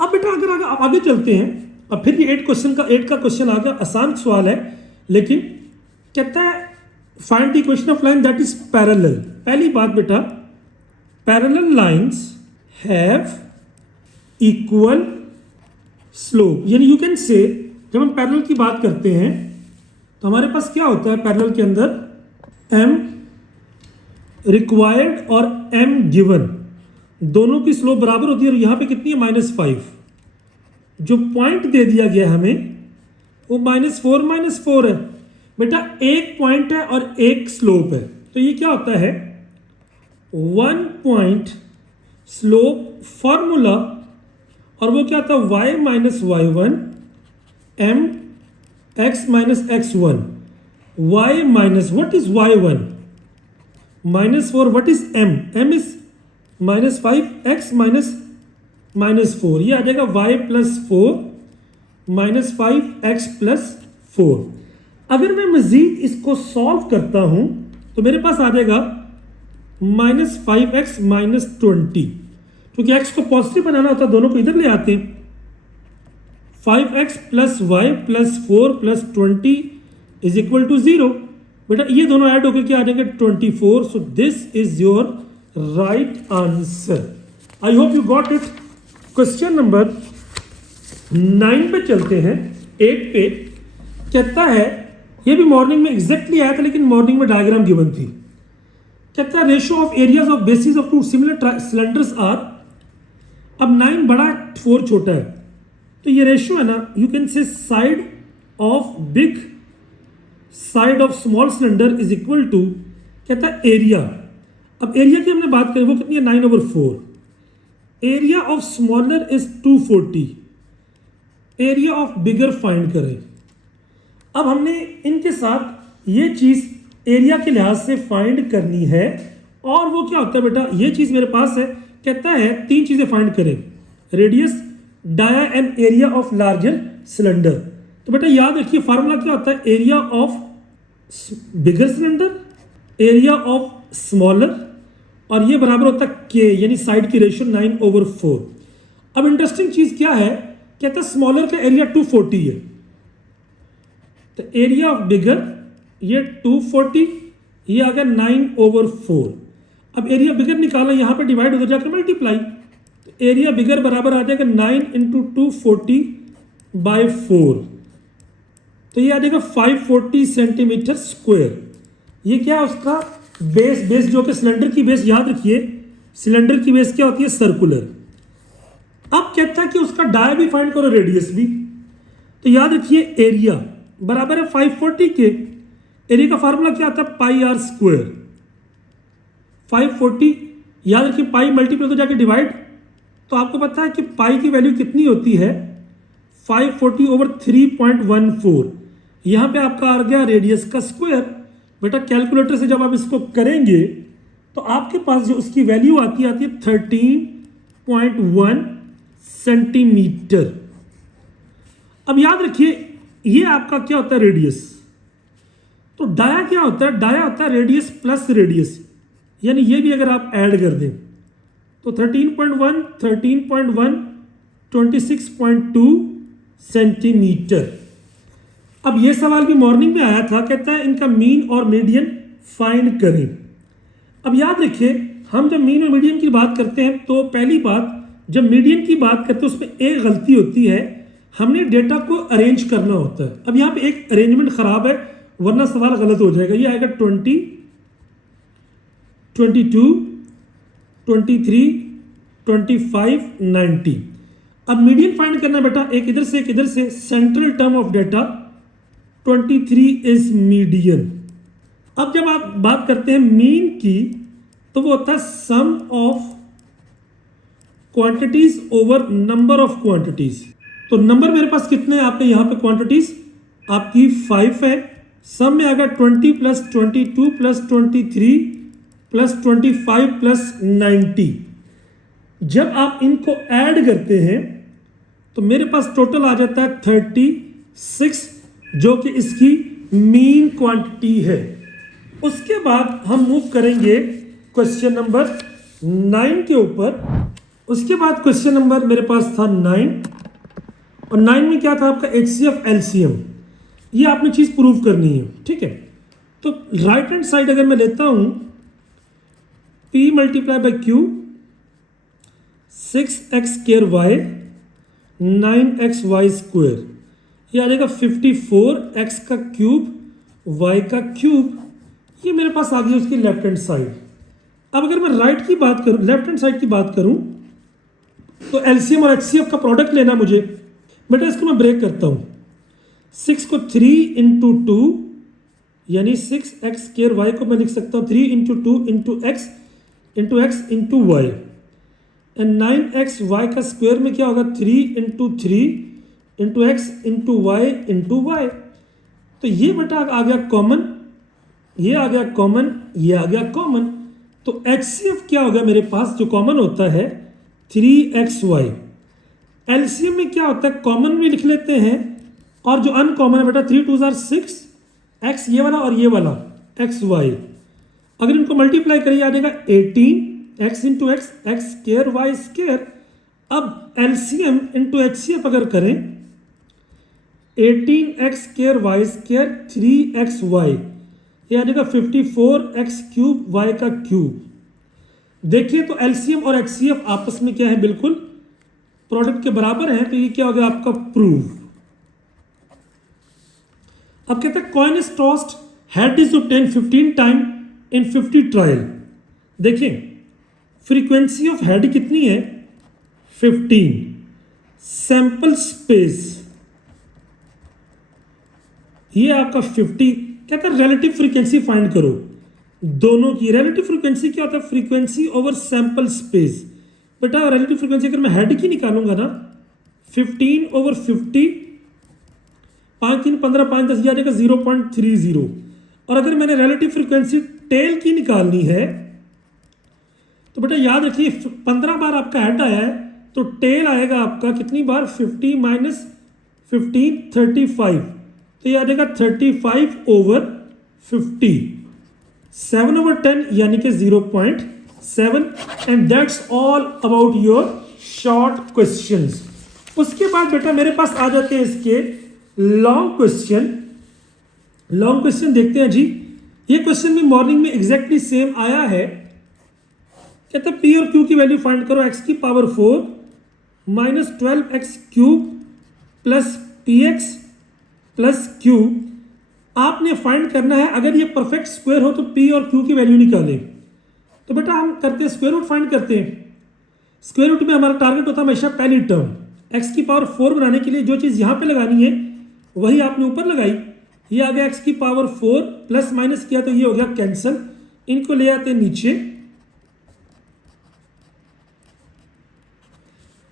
अब बेटा अगर आप आगे चलते हैं, अब फिर ये 8 का क्वेश्चन आ गया। आसान सवाल है लेकिन कहता है find the equation of line that is parallel. पहली बात बेटा, parallel lines have equal slope. यानी यू कैन से जब हम पैरेलल की बात करते हैं तो हमारे पास क्या होता है पैरेलल के अंदर, m रिक्वायर्ड और m गिवन, दोनों की स्लोप बराबर होती है। और यहां पे कितनी है -5। जो पॉइंट दे दिया गया हमें वो -4 -4 है। बेटा एक पॉइंट है और एक स्लोप है, तो ये क्या होता है 1 पॉइंट स्लोप फॉर्मूला, और वो क्या होता है y minus y1 m x minus x1 y minus what is y1 -4 what is m is -5 x -4, ये आ जाएगा y प्लस 4 -5 x प्लस 4। अगर मैं मजीद इसको सॉल्व करता हूं तो मेरे पास आ जाएगा -5x -20, क्योंकि x को पॉजिटिव बनाना होता है दोनों को इधर ले आते हैं। 5x plus y plus 4 plus 20 is equal to 0। बेटा ये दोनों ऐड होकर क्या आ जाएंगे 24। So this is your right answer. I hope you got it. Question number 9 पे चलते हैं। 8 पे कहता है, ये भी मॉर्निंग में एग्जैक्टली आया था लेकिन मॉर्निंग में डायग्राम गिवन थी। कहता है ratio of areas of bases of two similar cylinders are. अब 9 बड़ा है 4 छोटा है, तो ये रेशियो है ना, you can say side of big side of small cylinder is equal to, कहता है एरिया। अब एरिया की हमने बात करी वो कितनी है 9/4। Area of smaller is 240। Area of bigger find करें। अब हमने इनके साथ ये चीज एरिया के लिहाज से फाइंड करनी है, और वो क्या होता है बेटा, ये चीज मेरे पास है। कहता है 3 चीजें फाइंड करें, radius, dia and area of larger cylinder. तो तो बेटा याद रखिए फार्मूला क्या होता है, area of bigger cylinder, area of smaller, और ये बराबर होता है के, यानी साइड की रेशियो 9/4। अब इंटरेस्टिंग चीज क्या है, कहता है स्मॉलर का एरिया 240 है, तो एरिया ऑफ बिगर ये 240, ये आ गया 9/4। अब एरिया बिगर निकाला, यहां पे डिवाइड हो जाकर मल्टीप्लाई, तो एरिया बिगर बराबर आ जाएगा 9 × 240/4, तो ये आ जाएगा 540 सेंटीमीटर स्क्वायर। ये क्या है उसका बेस जो कि सिलेंडर की बेस, याद रखिए सिलेंडर की बेस क्या होती है, सर्कुलर। अब कहता है कि उसका डाया भी फाइंड करो, रेडियस भी। तो याद रखिए एरिया बराबर है 540 के, एरिया का फार्मूला क्या आता है, πr²। 540 याद रखिए, पाई मल्टीप्लाई तो जाके डिवाइड, तो आपको पता है कि पाई की वैल्यू कितनी होती है, 540/3.14। यहां पे आपका आ गया रेडियस का स्क्वायर। बेटा कैलकुलेटर से जब आप इसको करेंगे तो आपके पास जो उसकी वैल्यू आती है 13.1 सेंटीमीटर। अब याद रखिए ये आपका क्या होता है, रेडियस। तो डाया क्या होता है, डाया होता है रेडियस प्लस रेडियस, यानी ये भी अगर आप ऐड कर दें तो 13.1 13.1 26.2 सेंटीमीटर। अब ये सवाल भी मॉर्निंग में आया था, कहता है इनका मीन और मीडियन फाइंड करें। अब याद रखिए हम जब मीन और मीडियन की बात करते हैं तो पहली बात, जब मीडियन की बात करते हैं उसमें एक गलती होती है, हमने डेटा को अरेंज करना होता है। अब यहाँ पे एक अरेंजमेंट खराब है, वरना सवाल गलत हो जाएगा। ये आएगा 20, 22, 23, 25, 90। अब मीडियन फाइंड करना बेटा, एक इधर से एक इधर से, central term of data 23 is median. अब जब आप बात करते हैं मीन की तो वो होता है sum of quantities over number of quantities. तो नंबर मेरे पास कितने हैं आपके यहाँ पे, क्वांटिटीज आपकी 5 है, सम में आएगा 20 + 22 + 23 + 25 + 90। जब आप इनको ऐड करते हैं तो मेरे पास टोटल आ जाता है 36, जो कि इसकी मीन क्वांटिटी है। उसके बाद हम मूव करेंगे क्वेश्चन नंबर 9 के ऊपर। उसके बाद क्वेश्चन नंबर मेरे पास था 9, और 9 में क्या था आपका, HCF LCM। ये आपने चीज़ प्रूव करनी है, ठीक है। तो राइट हैंड साइड अगर मैं लेता हूं P × Q 6x² y 9xy², ये आ जाएगा 54x का क्यूब y का क्यूब। ये मेरे पास आ गई उसकी लेफ्ट हैंड साइड। अब अगर मैं राइट की बात करूं, लेफ्ट हैंड साइड की बात करूं, तो LCM और HCF का प्रोडक्ट लेना मुझे। बेटा इसको मैं ब्रेक करता हूं, 6 को 3 × 2 यानी 6x² y को मैं लिख सकता हूं 3 × 2 × x × y, एंड 9xy का स्क्वायर में क्या होगा, 3 × 3 × x × y। तो ये बेटा आ गया कॉमन, ये आ गया कॉमन, ये आ गया कॉमन। तो HCF क्या होगा मेरे पास, जो कॉमन होता है 3xy। LCM में क्या होता है, कॉमन भी लिख लेते हैं, और जो अनकॉमन है बेटा 3 × 2 = 6, x ये वाला और ये वाला xy। अगर इनको मल्टीप्लाई करिए आ जाएगा 18x × x x²y²। अब LCM × HCF अगर करें 18x² y² 3xy, ये आ जाएगा 54x³ y का क्यूब। देखिए तो LCM और HCF आपस में क्या है, बिल्कुल प्रोडक्ट के बराबर है, तो ये क्या हो गया आपका प्रूव। अब कहते हैं coin is tossed, head is obtain 15 time in 50 trial. देखिए फ्रीक्वेंसी ऑफ हेड कितनी है, 15। सैंपल स्पेस ये आपका 50। कहता है रिलेटिव फ्रीक्वेंसी फाइंड करो दोनों की। रिलेटिव फ्रीक्वेंसी क्या होता है, फ्रीक्वेंसी ओवर सैंपल स्पेस। बेटा रिलेटिव फ्रीक्वेंसी अगर मैं हेड की निकालूंगा ना, 15/50, 5 3 15 5 10, आ जाएगा 0.30। और अगर मैंने रिलेटिव फ्रीक्वेंसी टेल की निकालनी है तो बेटा याद रखिए 15 बार आपका हेड आया है तो टेल आएगा आपका कितनी बार, 50 - 15, 35, तो ये आ जाएगा 35/50, 7/10 यानी कि 0.7, and that's all about your short questions. उसके बाद बेटा मेरे पास आ जाते हैं इसके लॉन्ग क्वेश्चन। लॉन्ग क्वेश्चन देखते हैं जी। ये क्वेश्चन भी मॉर्निंग में एग्जैक्टली सेम आया है। कहते हैं पी और क्यू की वैल्यू फाइंड करो, x की power 4 minus 12x³ plus px plus q। आपने फाइंड करना है, अगर ये परफेक्ट स्क्वायर हो तो p और q की वैल्यू निकालें। तो बेटा हम करते हैं स्क्वायर रूट फाइंड करते हैं। स्क्वायर रूट में हमारा टारगेट होता है हमेशा पहली टर्म। x की पावर 4 बनाने के लिए जो चीज़ यहाँ पे लगानी है वही आपने ऊपर लगाई। ये आ गया x की पावर 4, प्लस माइनस किया तो ये हो गया कैंसल। इनको ले आते हैं नीचे।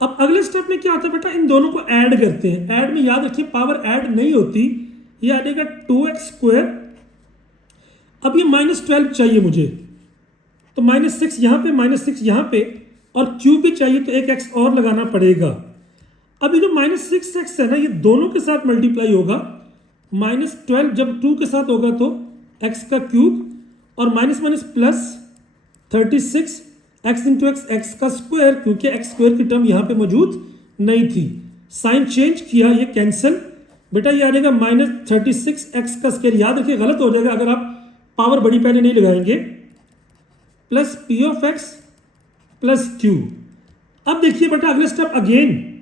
अब अगले स्टेप में क्या होता है बेटा, इन दोनों को ऐड करते हैं। ऐड में याद रखिए पावर ऐड नहीं होती, ये आ जाएगा 2x²। अब ये -12 चाहिए मुझे, तो -6 यहाँ पे, -6 यहाँ पे, और q भी चाहिए तो एक x और लगाना पड़ेगा। अब ये जो -6x है ना, ये दोनों के साथ मल्टीप्लाई होगा। -12 जब 2 के साथ होगा तो x का क्यूब, और minus minus plus 36 x into x का स्क्वायर, क्योंकि x² की टर्म यहाँ पे मौजूद नहीं थी। साइन चेंज किया, ये कैंसिल। बेटा ये आ जाएगा -36x का स्क्वायर। याद रखिए गलत हो जाएगा अगर आप पावर बड़ी पहले नहीं लगाएंगे। Plus p(x) plus q। अब देखिए बेटा अगले स्टेप अगेन।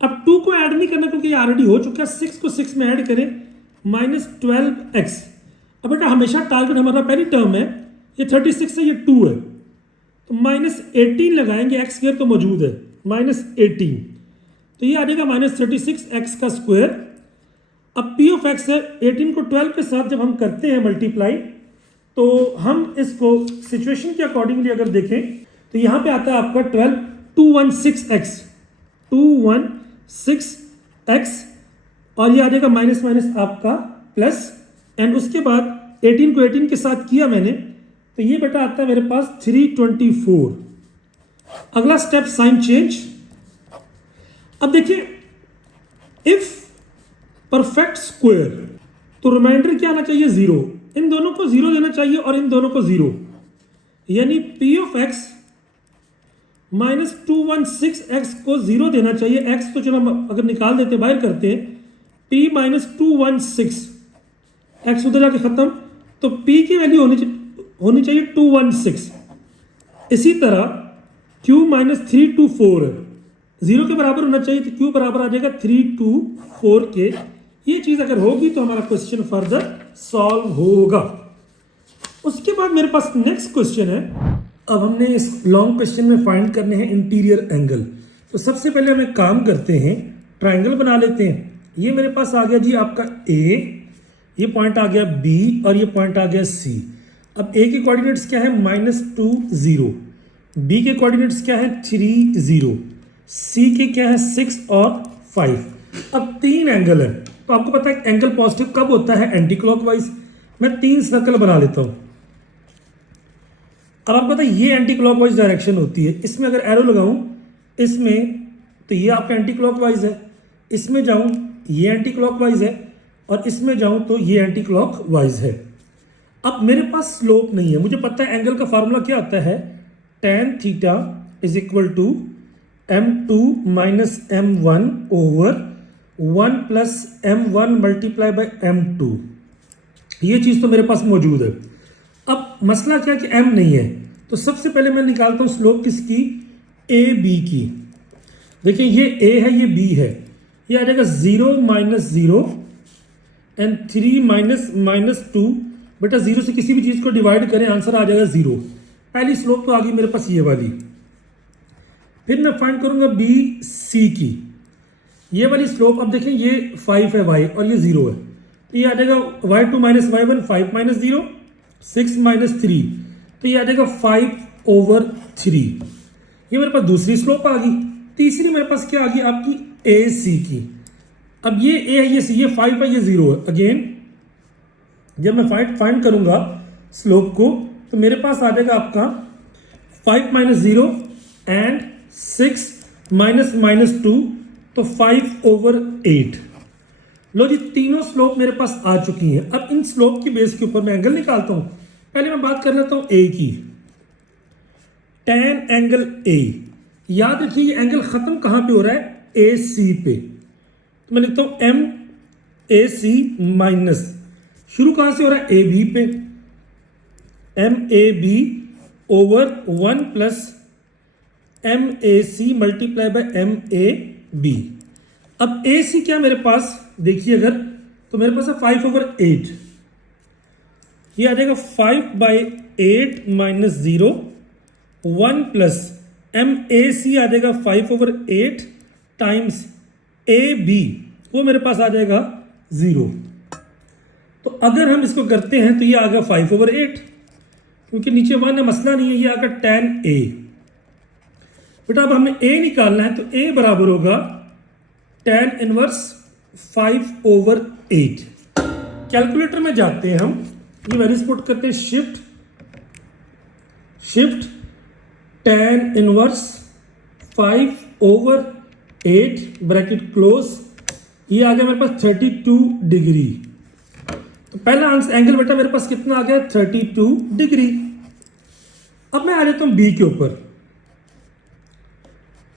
अब 2 को ऐड नहीं करना क्योंकि ये ऑलरेडी हो चुका है। 6 को 6 में ऐड करें, -12x। अब बेटा हमेशा टारगेट हमारा पहली टर्म है, ये 36 है, ये 2 है, तो -18 लगाएंगे। x² तो मौजूद है, -18, तो ये आ जाएगा -36x का स्क्वायर। अब p(x) है, 18 को 12 के साथ जब हम करते हैं मल्टीप्लाई, तो हम इसको सिचुएशन के अकॉर्डिंगली अगर देखें तो यहाँ पे आता है आपका 12, 216x, 216x, और ये आ जाएगा माइनस माइनस आपका प्लस, एंड उसके बाद 18 को 18 के साथ किया मैंने, तो ये बेटा आता है मेरे पास 324। अगला स्टेप साइन चेंज। अब देखिए इफ परफेक्ट स्क्वायर, तो रिमाइंडर क्या आना चाहिए, 0। इन दोनों को 0 देना चाहिए और इन दोनों को 0, यानी p(x) -216x को 0 देना चाहिए। x तो चलो हम अगर निकाल देते बाहर करते हैं, p -216, x उधर जाके खत्म, तो p की वैल्यू होनी चाहिए 216। इसी तरह q -324 है, 0 के बराबर होना चाहिए, तो q बराबर आ जाएगा 324 के। ये चीज़ अगर होगी तो हमारा क्वेश्चन फर्दर सॉल्व होगा। उसके बाद मेरे पास नेक्स्ट क्वेश्चन है। अब हमने इस लॉन्ग क्वेश्चन में फाइंड करने हैं इंटीरियर एंगल। तो सबसे पहले हम एक काम करते हैं, ट्रायंगल बना लेते हैं। ये मेरे पास आ गया जी आपका A, ये पॉइंट आ गया B, और ये पॉइंट आ गया C। अब A के कोऑर्डिनेट्स क्या है, -2 0, B के कोऑर्डिनेट्स क्या है 3 0, C के क्या है 6 और 5। अब 3 एंगल है, तो आपको पता है एंगल पॉजिटिव कब होता है, एंटी क्लॉकवाइज। मैं 3 सर्कल बना लेता हूं। अब आपको पता है ये एंटी क्लॉकवाइज डायरेक्शन होती है। इसमें अगर एरो लगाऊं इसमें, तो ये आपका एंटी क्लॉकवाइज है, इसमें जाऊं ये एंटी क्लॉकवाइज है, और इसमें जाऊं तो ये एंटी क्लॉकवाइज है। अब मेरे पास स्लोप नहीं है, मुझे पता है एंगल का फार्मूला क्या आता है, tan θ = m2 - m1 over 1 + m1 × m2। ये चीज़ तो मेरे पास मौजूद है। अब मसला क्या कि m नहीं है, तो सबसे पहले मैं निकालता हूँ स्लोप किसकी, AB की। देखिए ये A है, ये B है, ये आ जाएगा 0 - 0 एंड 3 - -2। बेटा 0 से किसी भी चीज़ को डिवाइड करें आंसर आ जाएगा 0। पहली स्लोप तो आ गई मेरे पास ये वाली। फिर मैं फाइंड करूंगा BC की, ये वाली स्लोप। अब देखें ये 5 है y और ये 0 है, तो ये आ जाएगा y2 - y1, 5 - 0, 6 - 3, तो ये आ जाएगा 5/3। ये मेरे पास दूसरी स्लोप आ गई। तीसरी मेरे पास क्या आ गई आपकी, AC की। अब ये A है, ये C, ये 5 है, ये 0 है। अगेन जब मैं फाइंड करूंगा स्लोप को, तो मेरे पास आ जाएगा आपका 5 - 0 एंड 6 - -2, तो 5/8। लो जी, तीनों स्लोप मेरे पास आ चुकी हैं। अब इन स्लोप की बेस के ऊपर मैं एंगल निकालता हूं। पहले मैं बात कर लेता हूं ए की, tan एंगल ए। याद रखिए ये एंगल खत्म कहां पे हो रहा है, ए सी पे। तो मैं लिखता हूं एम ए सी माइनस, शुरू कहां से हो रहा है, ए बी पे, M A B over 1 plus M A C multiply by M A B. अब ए सी क्या मेरे पास देखिए अगर, तो मेरे पास है 5/8। ये आ जाएगा 5/8 माइनस 0, 1 प्लस एम ए सी आ जाएगा 5/8 टाइम्स ए बी, वो मेरे पास आ जाएगा 0। तो अगर हम इसको करते हैं तो ये आ गया 5/8, क्योंकि नीचे 1 है, मसला नहीं है, ये आ गया tan ए। बेटा अब हमें ए निकालना है, तो ए बराबर होगा tan इनवर्स 5/8। कैलकुलेटर में जाते हैं हम, ये वैल्यूज पुट करते हैं, shift tan inverse 5/8 bracket close, ये आ गया मेरे पास 32 डिग्री। तो पहला आंसर एंगल बेटा मेरे पास कितना आ गया, 32 डिग्री। अब मैं आ जाता हूं बी के ऊपर,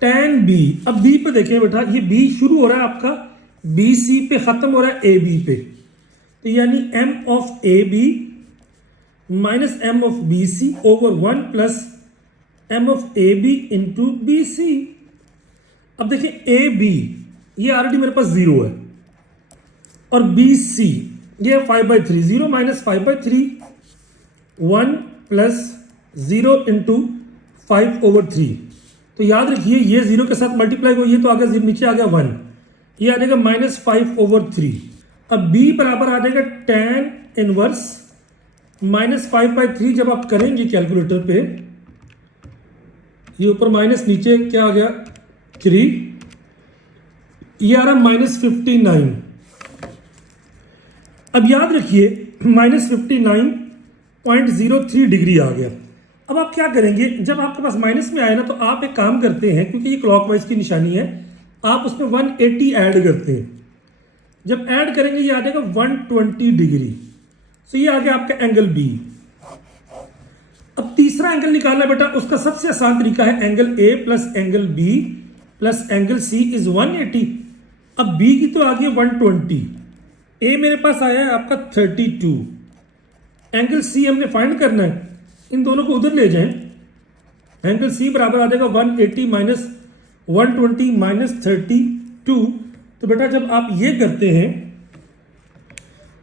tan बी। अब बी पे देखिए बेटा, ये बी शुरू हो रहा है आपका बी सी पे, खत्म हो रहा है ए बी पे। तो यानी M of A B minus M of B C over 1 plus M of A B into B C. अब देखिए ए बी ये ऑलरेडी मेरे पास 0 है, और बी सी ये 5/3, 0 माइनस 5/3, 1 प्लस 0 इंटू 5/3। तो याद रखिए ये 0 के साथ मल्टीप्लाई हो, ये तो आ गया 0, नीचे आ गया 1, ये आ जाएगा माइनस 5/3। अब b बराबर आ जाएगा tan इनवर्स माइनस 5/3। जब आप करेंगे कैलकुलेटर पे, ये ऊपर माइनस, नीचे क्या आ गया 3, ये आ रहा माइनस 59। अब याद रखिए माइनस 59.03 डिग्री आ गया। अब आप क्या करेंगे, जब आपके पास माइनस में आए ना, तो आप एक काम करते हैं, क्योंकि ये क्लॉकवाइज की निशानी है, आप उसमें 180 ऐड करते हैं। जब ऐड करेंगे ये आ जाएगा 120 डिग्री। सो ये आ गया आपका एंगल बी। अब तीसरा एंगल निकालना बेटा, उसका सबसे आसान तरीका है angle A plus angle B plus angle C is 180। अब बी की तो आ गई 120, ए मेरे पास आया है आपका 32, एंगल सी हमने फाइंड करना है, इन दोनों को उधर ले जाएं। एंगल सी बराबर आ जाएगा 180 माइनस 120 माइनस 32। तो बेटा जब आप ये करते हैं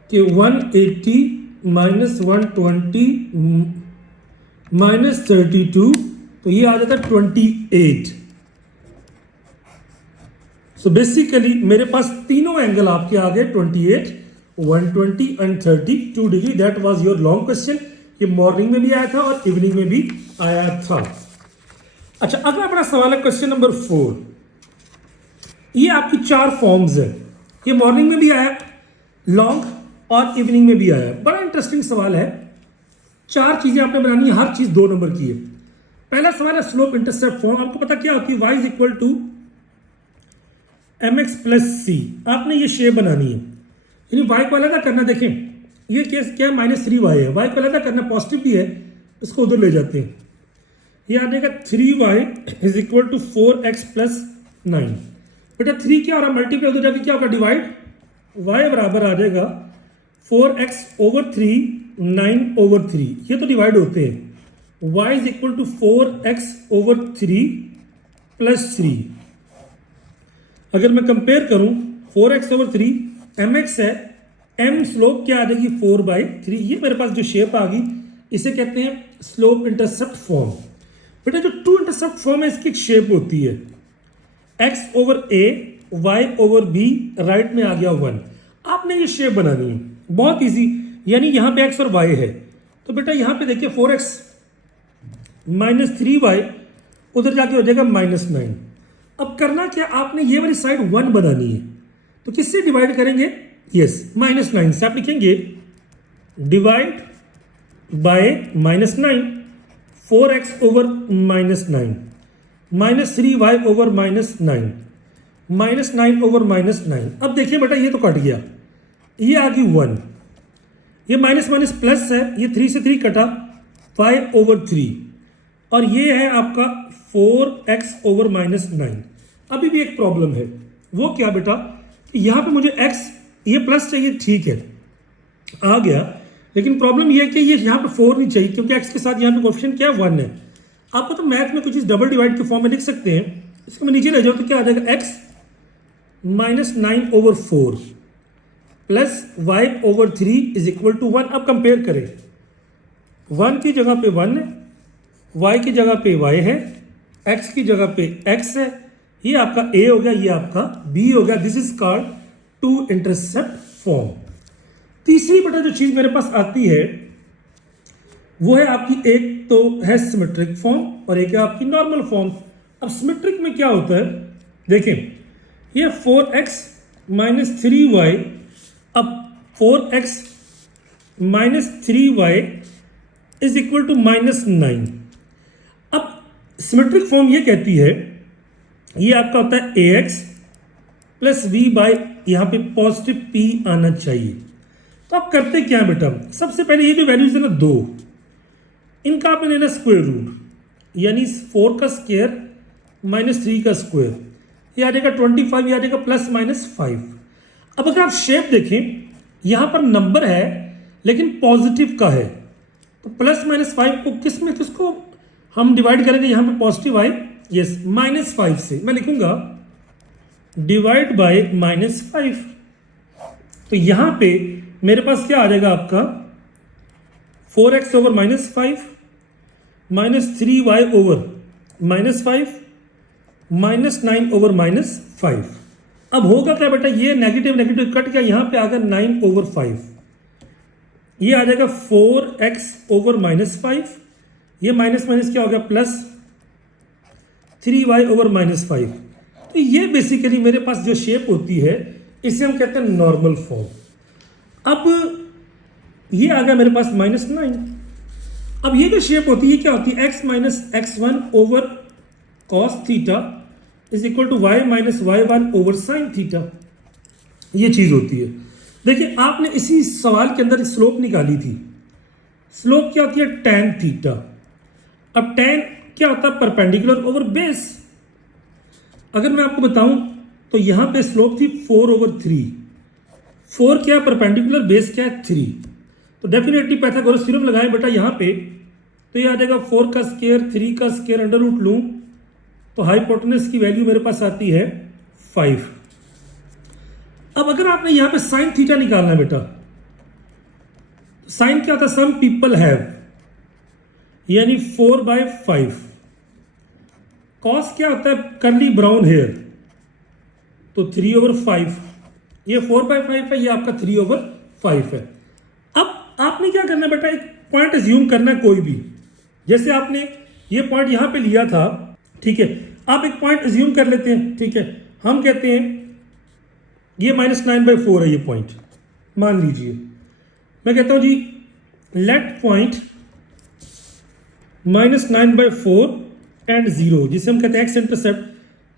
कि 180 माइनस 120 माइनस 32, तो ये आ जाता है 28। सो बेसिकली मेरे पास तीनों एंगल आपके आ गए 28, 120 and 32 degree. That was your long question. ये मॉर्निंग में भी आया था और इवनिंग में भी आया था। अच्छा, अगला बड़ा सवाल है क्वेश्चन नंबर 4। ये आपकी 4 फॉर्म्स है, ये मॉर्निंग में भी आया, लॉन्ग और इवनिंग में भी आया। बड़ा इंटरेस्टिंग सवाल है। 4 चीजें आपने बनानी है, हर चीज 2 नंबर की है। पहला सवाल है स्लोप इंटरसेप्ट फॉर्म। आपको पता क्या होती है, y is equal to mx plus C. आपने ये शेप बनानी है, यानी y को अलग करना। देखें ये केस क्या है, -3y है, y को अलग करना, पॉजिटिव भी है, इसको उधर ले जाते हैं। ये आ जाएगा 3y is equal to 4x plus 9। बेटा 3 क्या हो रहा है, मल्टीप्लाई उधर जाके क्या होगा, डिवाइड। y बराबर आ जाएगा 4x ओवर 3, 9 ओवर 3, ये तो डिवाइड होते हैं। y is equal to 4x over 3 plus 3। अगर मैं कंपेयर करूं 4x ओवर 3, mx है, m स्लोप क्या आ जाएगी 4/3। ये मेरे पास जो शेप आ गई, इसे कहते हैं स्लोप इंटरसेप्ट फॉर्म। बेटा जो 2 इंटरसेप्ट फॉर्म है, इसकी एक शेप होती है x over a, y over b, right में आ गया 1। आपने ये शेप बनानी है, बहुत इजी। यानी यहां पे x और y है, तो बेटा यहां पे देखिए 4x माइनस 3y, उधर जाके हो जाएगा -9। अब करना क्या, आपने ये वाली साइड 1 बनानी है, तो किससे डिवाइड करेंगे, यस -9 से। आप लिखेंगे divide by -9, 4x over -9 -3y over -9। -9/-9। अब देखिए बेटा ये तो कट गया, ये आ गई 1, ये माइनस माइनस प्लस है, ये 3 से 3 कटा, 5/3, और ये है आपका 4x/-9। अभी भी एक प्रॉब्लम है, वो क्या बेटा कि यहाँ पे मुझे x ये प्लस चाहिए, ठीक है आ गया, लेकिन प्रॉब्लम ये है कि ये यहाँ पे 4 नहीं चाहिए, क्योंकि x के साथ यहाँ पे कोएफिशिएंट क्या है 1 है। आपको तो मैथ में कुछ चीज़ डबल डिवाइड के फॉर्म में लिख सकते हैं, इसको मैं नीचे ले जाऊँ तो क्या आ जाएगा, x -9/4 plus y/3 is equal to 1। अब कंपेयर करें, 1 की जगह पे 1 है, y की जगह पे y है, x की जगह पे x है, ये आपका a हो गया, ये आपका b हो गया। This is called two intercept form. तीसरी बेटा जो चीज मेरे पास आती है वो है आपकी, एक तो है सिमेट्रिक फॉर्म और एक है आपकी नॉर्मल फॉर्म। अब सिमेट्रिक में क्या होता है, देखें ये 4x - 3y, अब 4x - 3y is equal to -9। अब सिमेट्रिक फॉर्म ये कहती है, ये आपका होता है ax प्लस v बाई यहाँ पे पॉजिटिव p आना चाहिए। तो आप करते क्या है बेटा, सबसे पहले ये जो वैल्यूज है ना 2, इनका आपने लेना स्क्वायर रूट, यानी 4 का स्क्वायर -3 का स्क्वायर, ये आ जाएगा 25, ये आ जाएगा ±5। अब अगर आप शेप देखें, यहाँ पर नंबर है लेकिन पॉजिटिव का है, तो ±5 को किस में, किसको हम डिवाइड करेंगे, यहाँ पे पॉजिटिव आए, यस -5 से मैं लिखूंगा डिवाइड बाय -5। तो यहाँ पे मेरे पास क्या आ जाएगा आपका 4x/-5 -3y/-5 -9/-5। अब होगा क्या बेटा, ये नेगेटिव नेगेटिव कट गया, यहाँ पे आ गया 9/5, ये आ जाएगा 4x/-5, ये माइनस माइनस क्या हो गया प्लस 3y/-5। तो ये बेसिकली मेरे पास जो शेप होती है इसे हम कहते हैं नॉर्मल फॉर्म। अब ये आ गया मेरे पास -9। अब ये जो शेप होती है क्या होती है, x - x1/cos theta is equal to y - y1/sin theta, ये चीज होती है। देखिए आपने इसी सवाल के अंदर स्लोप निकाली थी, स्लोप क्या होती है tan थीटा। अब tan क्या होता है, परपेंडिकुलर ओवर बेस। अगर मैं आपको बताऊं तो यहां पे स्लोप थी 4/3, 4 क्या है परपेंडिकुलर, बेस क्या है 3, तो डेफिनेटली पाइथागोरस थ्योरम लगाएं बेटा यहाँ पे, तो ये आ जाएगा 4 का स्क्वायर 3 का स्क्वायर अंडर रूट लूँ तो हाइपोटेनस की वैल्यू मेरे पास आती है 5। अब अगर आपने यहाँ पे साइन थीटा निकालना है बेटा, साइन क्या होता है, सम पीपल हैव, यानी 4/5। कॉस क्या होता है, कर्ली ब्राउन हेयर, तो 3/5, ये 4/5 है, ये आपका 3/5 है। अब आपने क्या करना है बेटा, एक पॉइंट एज्यूम करना है कोई भी, जैसे आपने ये पॉइंट यहां पे लिया था, ठीक है, आप एक पॉइंट एज्यूम कर लेते हैं, ठीक है, हम कहते हैं ये -9/4 है, ये पॉइंट मान लीजिए, मैं कहता हूं जी लेट पॉइंट -9/4 एंड 0, जिसे हम कहते हैं एक्स इंटरसेप्ट।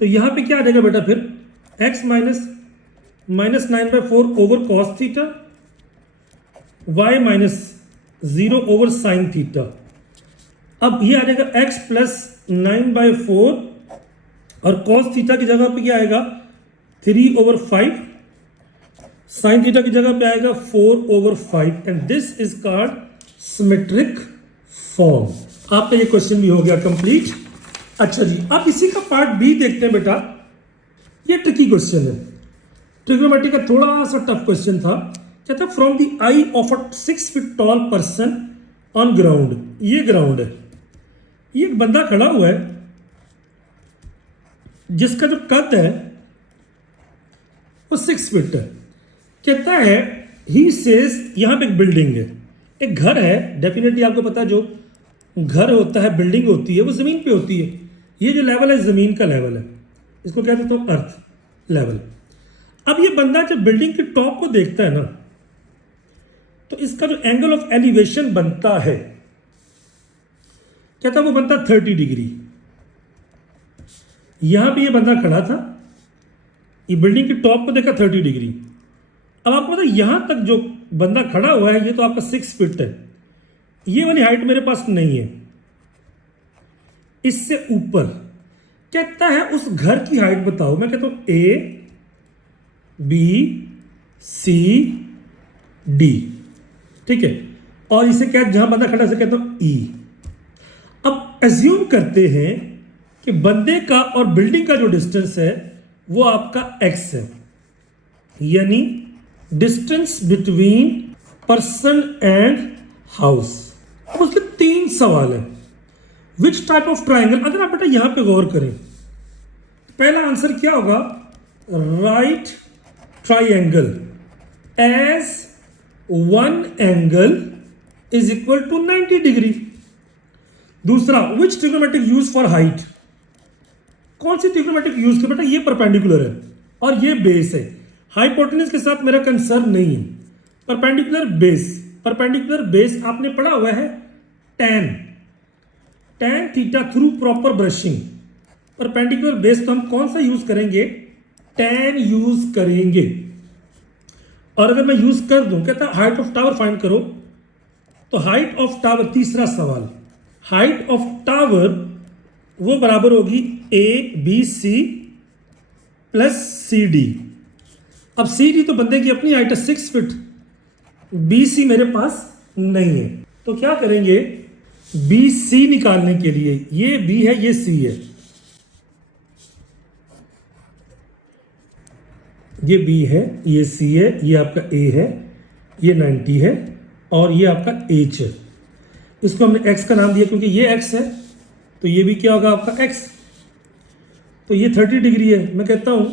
तो यहां पे क्या आ जाएगा बेटा, फिर x -9/4/cos theta, y -0/sin theta. अब ये आ जाएगा x +9/4 और cos थीटा की जगह पे क्या आएगा 3/5, sin थीटा की जगह पे आएगा 4/5, and this is called symmetric form. आपका ये क्वेश्चन भी हो गया कंप्लीट। अच्छा जी, अब इसी का पार्ट बी देखते हैं बेटा, ये ट्रिकी क्वेश्चन है, ट्रिग्नोमेट्री का थोड़ा सा टफ क्वेश्चन था। कहता from the I of a 6 feet tall person on ground, ये ग्राउंड है, ये एक बंदा खड़ा हुआ है जिसका जो कद है वो 6 फीट है। कहता है ही सेज, यहां पे एक बिल्डिंग है, एक घर है, डेफिनेटली आपको पता है जो घर होता है, बिल्डिंग होती है, वो जमीन पे होती है। ये जो लेवल है जमीन का लेवल है, इसको क्या कहते हैं अर्थ लेवल। अब ये बंदा जब बिल्डिंग के टॉप को देखता है ना, तो इसका जो एंगल ऑफ एलिवेशन बनता है, कहता वो बनता 30 डिग्री। यहां पे ये बंदा खड़ा था, ये बिल्डिंग के टॉप पे देखा 30 डिग्री। अब आपको पता है यहां तक जो बंदा खड़ा हुआ है ये तो आपका 6 फीट है, ये वाली हाइट मेरे पास नहीं है। इससे ऊपर कहता है उस घर की हाइट बताओ। मैं कहता हूं A B C D, ठीक है, और इसे क्या जहां बंदा खड़ा है कहता हूं E। अब एज्यूम करते हैं कि बंदे का और बिल्डिंग का जो डिस्टेंस है वो आपका x है, यानी distance between person and house. अब उसके 3 सवाल है। विच टाइप ऑफ ट्राइंगल, अगर आप बेटा यहां पे गौर करें, पहला आंसर क्या होगा, right triangle as one angle is equal to 90 degree. दूसरा, which trigonometric use for height, कौन सी ट्रिग्नोमेट्रिक यूज कर, बेटा ये परपेंडिकुलर है और ये बेस है। हाइपोटेनस के साथ मेरा कंसर्न नहीं है। परपेंडिकुलर बेस, परपेंडिकुलर बेस आपने पढ़ा हुआ है tan theta through proper brushing. Perpendicular base तो हम कौन सा यूज करेंगे, tan यूज करेंगे। और अगर मैं यूज कर दूं, कहता हाइट ऑफ टावर फाइंड करो, तो हाइट ऑफ टावर, तीसरा सवाल, हाइट ऑफ टावर वो बराबर होगी ABC प्लस CD। अब CD तो बंदे की अपनी हाइट है 6 फीट, BC मेरे पास नहीं है, तो क्या करेंगे, BC निकालने के लिए, ये B है ये C है, ये B है ये C है, ये आपका A है, ये 90 है और ये आपका H है। इसको हमने x का नाम दिया क्योंकि ये x है, तो ये भी क्या होगा आपका x। तो ये 30 डिग्री है, मैं कहता हूं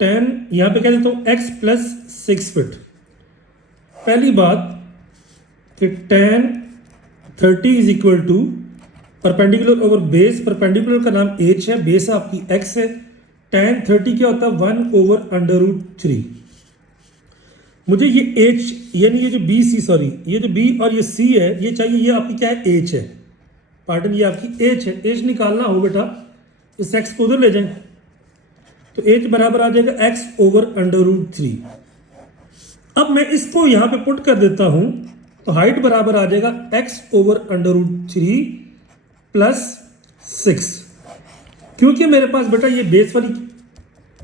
tan, यहां पे कह देता हूं x प्लस 6 फीट। पहली बात कि tan 30 is equal to perpendicular over base, perpendicular का नाम h है, बेस आपकी x है, tan 30 क्या होता है 1 ओवर √3। मुझे ये h यानी ये जो BC, सॉरी ये जो B और ये C है ये चाहिए, ये आपकी क्या है h है, पार्डन ये आपकी h है। h निकालना हो बेटा, इस x को उधर ले जाएं, तो h बराबर आ जाएगा x ओवर √3। अब मैं इसको यहां पे पुट कर देता हूं, तो हाइट बराबर आ जाएगा x ओवर √3 प्लस 6। क्योंकि मेरे पास बेटा ये बेस वाली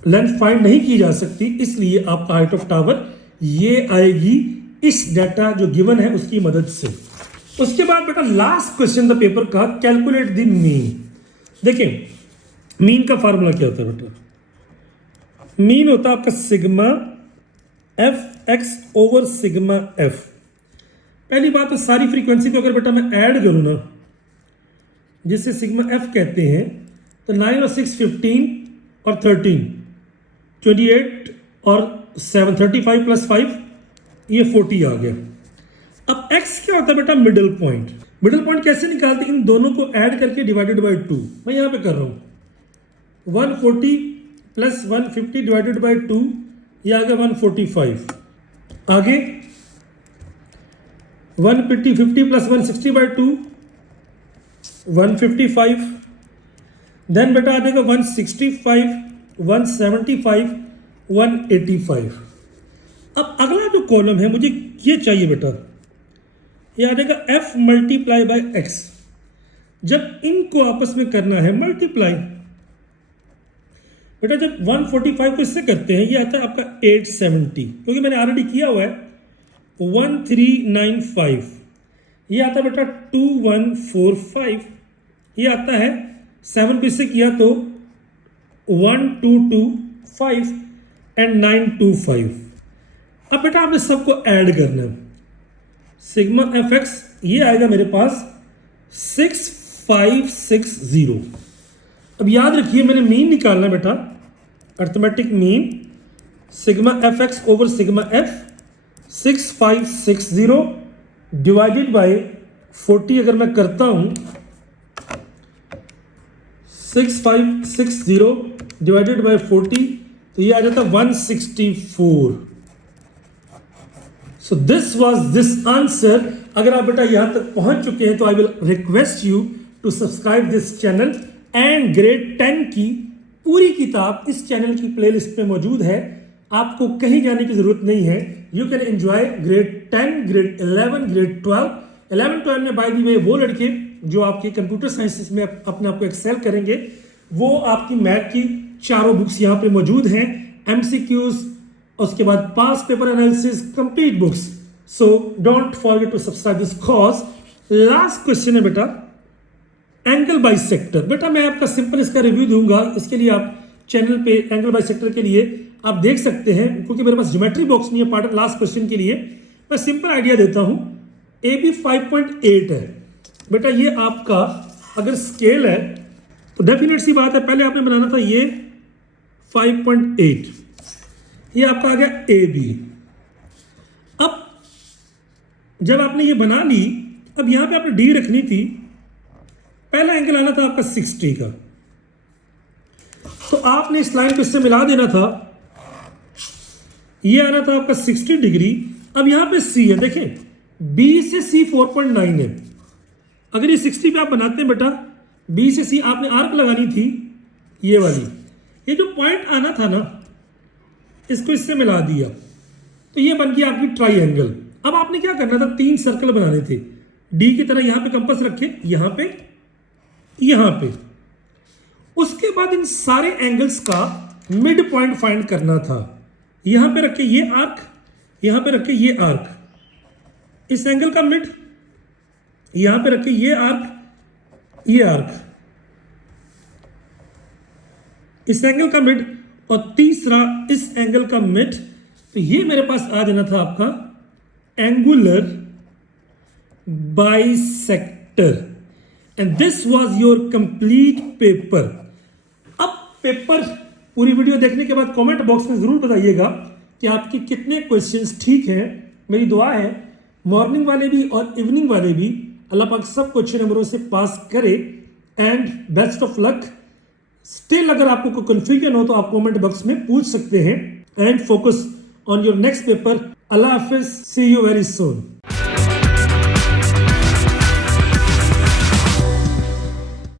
लेंथ फाइंड नहीं की जा सकती, इसलिए आपका हाइट ऑफ टावर ये आएगी इस डाटा जो गिवन है उसकी मदद से। उसके बाद बेटा लास्ट क्वेश्चन द पेपर का, कैलकुलेट द मीन। देखिए मीन का फार्मूला क्या होता है बेटा, मीन होता है आपका sigma F x over sigma F. पहली बात तो सारी फ्रीक्वेंसी को अगर बेटा मैं ऐड करूं ना, जिसे सिग्मा एफ कहते हैं, तो 9 और 6 15 और 13 28 और 7 35 प्लस 5 ये 40 आ गया। अब x क्या होता है बेटा, मिडिल पॉइंट। मिडिल पॉइंट कैसे निकालते हैं, इन दोनों को ऐड करके डिवाइडेड बाय 2। मैं यहां पे कर रहा हूं 140 प्लस 150 डिवाइडेड बाय 2, ये आ गया 145। आगे 150 प्लस 160 बाय 2 155। देन बेटा आ जाएगा 165 175 185। अब अगला जो कॉलम है मुझे ये चाहिए बेटा, ये आ जाएगा f मल्टीप्लाई बाय x। जब इनको आपस में करना है मल्टीप्लाई, बेटा जब 145 को इससे करते हैं ये आता है आपका 870, क्योंकि मैंने ऑलरेडी किया हुआ है 1395। ये आता है बेटा 2145। ये आता है 7 को इससे किया तो 1225 एंड 925। अब बेटा आपने सबको ऐड करना है, सिग्मा एफ एक्स ये आएगा मेरे पास 6560। अब याद रखिए मैंने मीन निकालना है बेटा, arithmetic mean sigma F x over sigma F 6560 divided by 40। अगर मैं करता हूं 6560 डिवाइडेड बाय 40, तो ये आ जाता 164। So this was this answer. अगर आप बेटा यहां तक पहुंच चुके हैं तो I will request you to subscribe this channel and grade 10 की पूरी किताब इस चैनल की प्लेलिस्ट में मौजूद है, आपको कहीं जाने की जरूरत नहीं है। You can enjoy grade 10, grade 11, grade 12। 11-12 में बाय द वे वो लड़के जो आपके कंप्यूटर साइंसेस में अपने आप को एक्सेल करेंगे, वो आपकी मैथ की चारों बुक्स यहाँ पे मौजूद हैं, MCQs, उसके बाद past paper analysis, complete books. So don't forget to subscribe this course. Last question है बेटा, एंगल बाइसेक्टर। बेटा मैं आपका सिंपल इसका रिव्यू दूंगा, इसके लिए आप चैनल पे एंगल बाइसेक्टर के लिए आप देख सकते हैं, क्योंकि मेरे पास ज्योमेट्री बॉक्स नहीं है पार्ट लास्ट क्वेश्चन के लिए। मैं सिंपल आइडिया देता हूं, AB 5.8 है बेटा, ये आपका अगर स्केल है तो डेफिनेट सी बात है, पहले आपने बनाना था ये 5.8, ये आपका आ गया AB। अब जब आपने ये बना ली, अब यहां पे आपने D रखनी थी, पहला एंगल आना था आपका 60 का, तो आपने इस लाइन को इससे मिला देना था, ये आना था आपका 60 डिग्री। अब यहां पे C है, देखें B से C 4.9 है, अगर ये 60 पे आप बनाते हैं बेटा, B से C आपने आर्क लगानी थी ये वाली, ये जो पॉइंट आना था ना, इसको इससे मिला दिया, तो ये बन गया आपकी ट्राइंगल। अब आपने क्या करना था, 3 सर्कल बनाने थे, D की तरह यहां पे कंपास रखे, यहां पे, यहां पे। उसके बाद इन सारे एंगल्स का मिड पॉइंट फाइंड करना था, यहां पे रखे ये आर्क, यहां पे रखे ये आर्क, इस एंगल का मिड, यहां पे रखे ये आर्क, ये आर्क, इस एंगल का मिड, और तीसरा इस एंगल का मिड। तो ये मेरे पास आ जाना था आपका angular bisector, and this was your complete paper. अब पेपर पूरी वीडियो देखने के बाद कमेंट बॉक्स में जरूर बताइएगा कि आपके कितने क्वेश्चंस ठीक हैं। मेरी दुआ है मॉर्निंग वाले भी और इवनिंग वाले भी अल्लाह पाक सबको अच्छे नंबरों से पास करे, and best of luck. Still अगर आपको कोई कंफ्यूजन हो तो आप कमेंट बॉक्स में पूछ सकते हैं, and focus on your next paper. अल्लाह हाफिज, सी यू वेरी सून।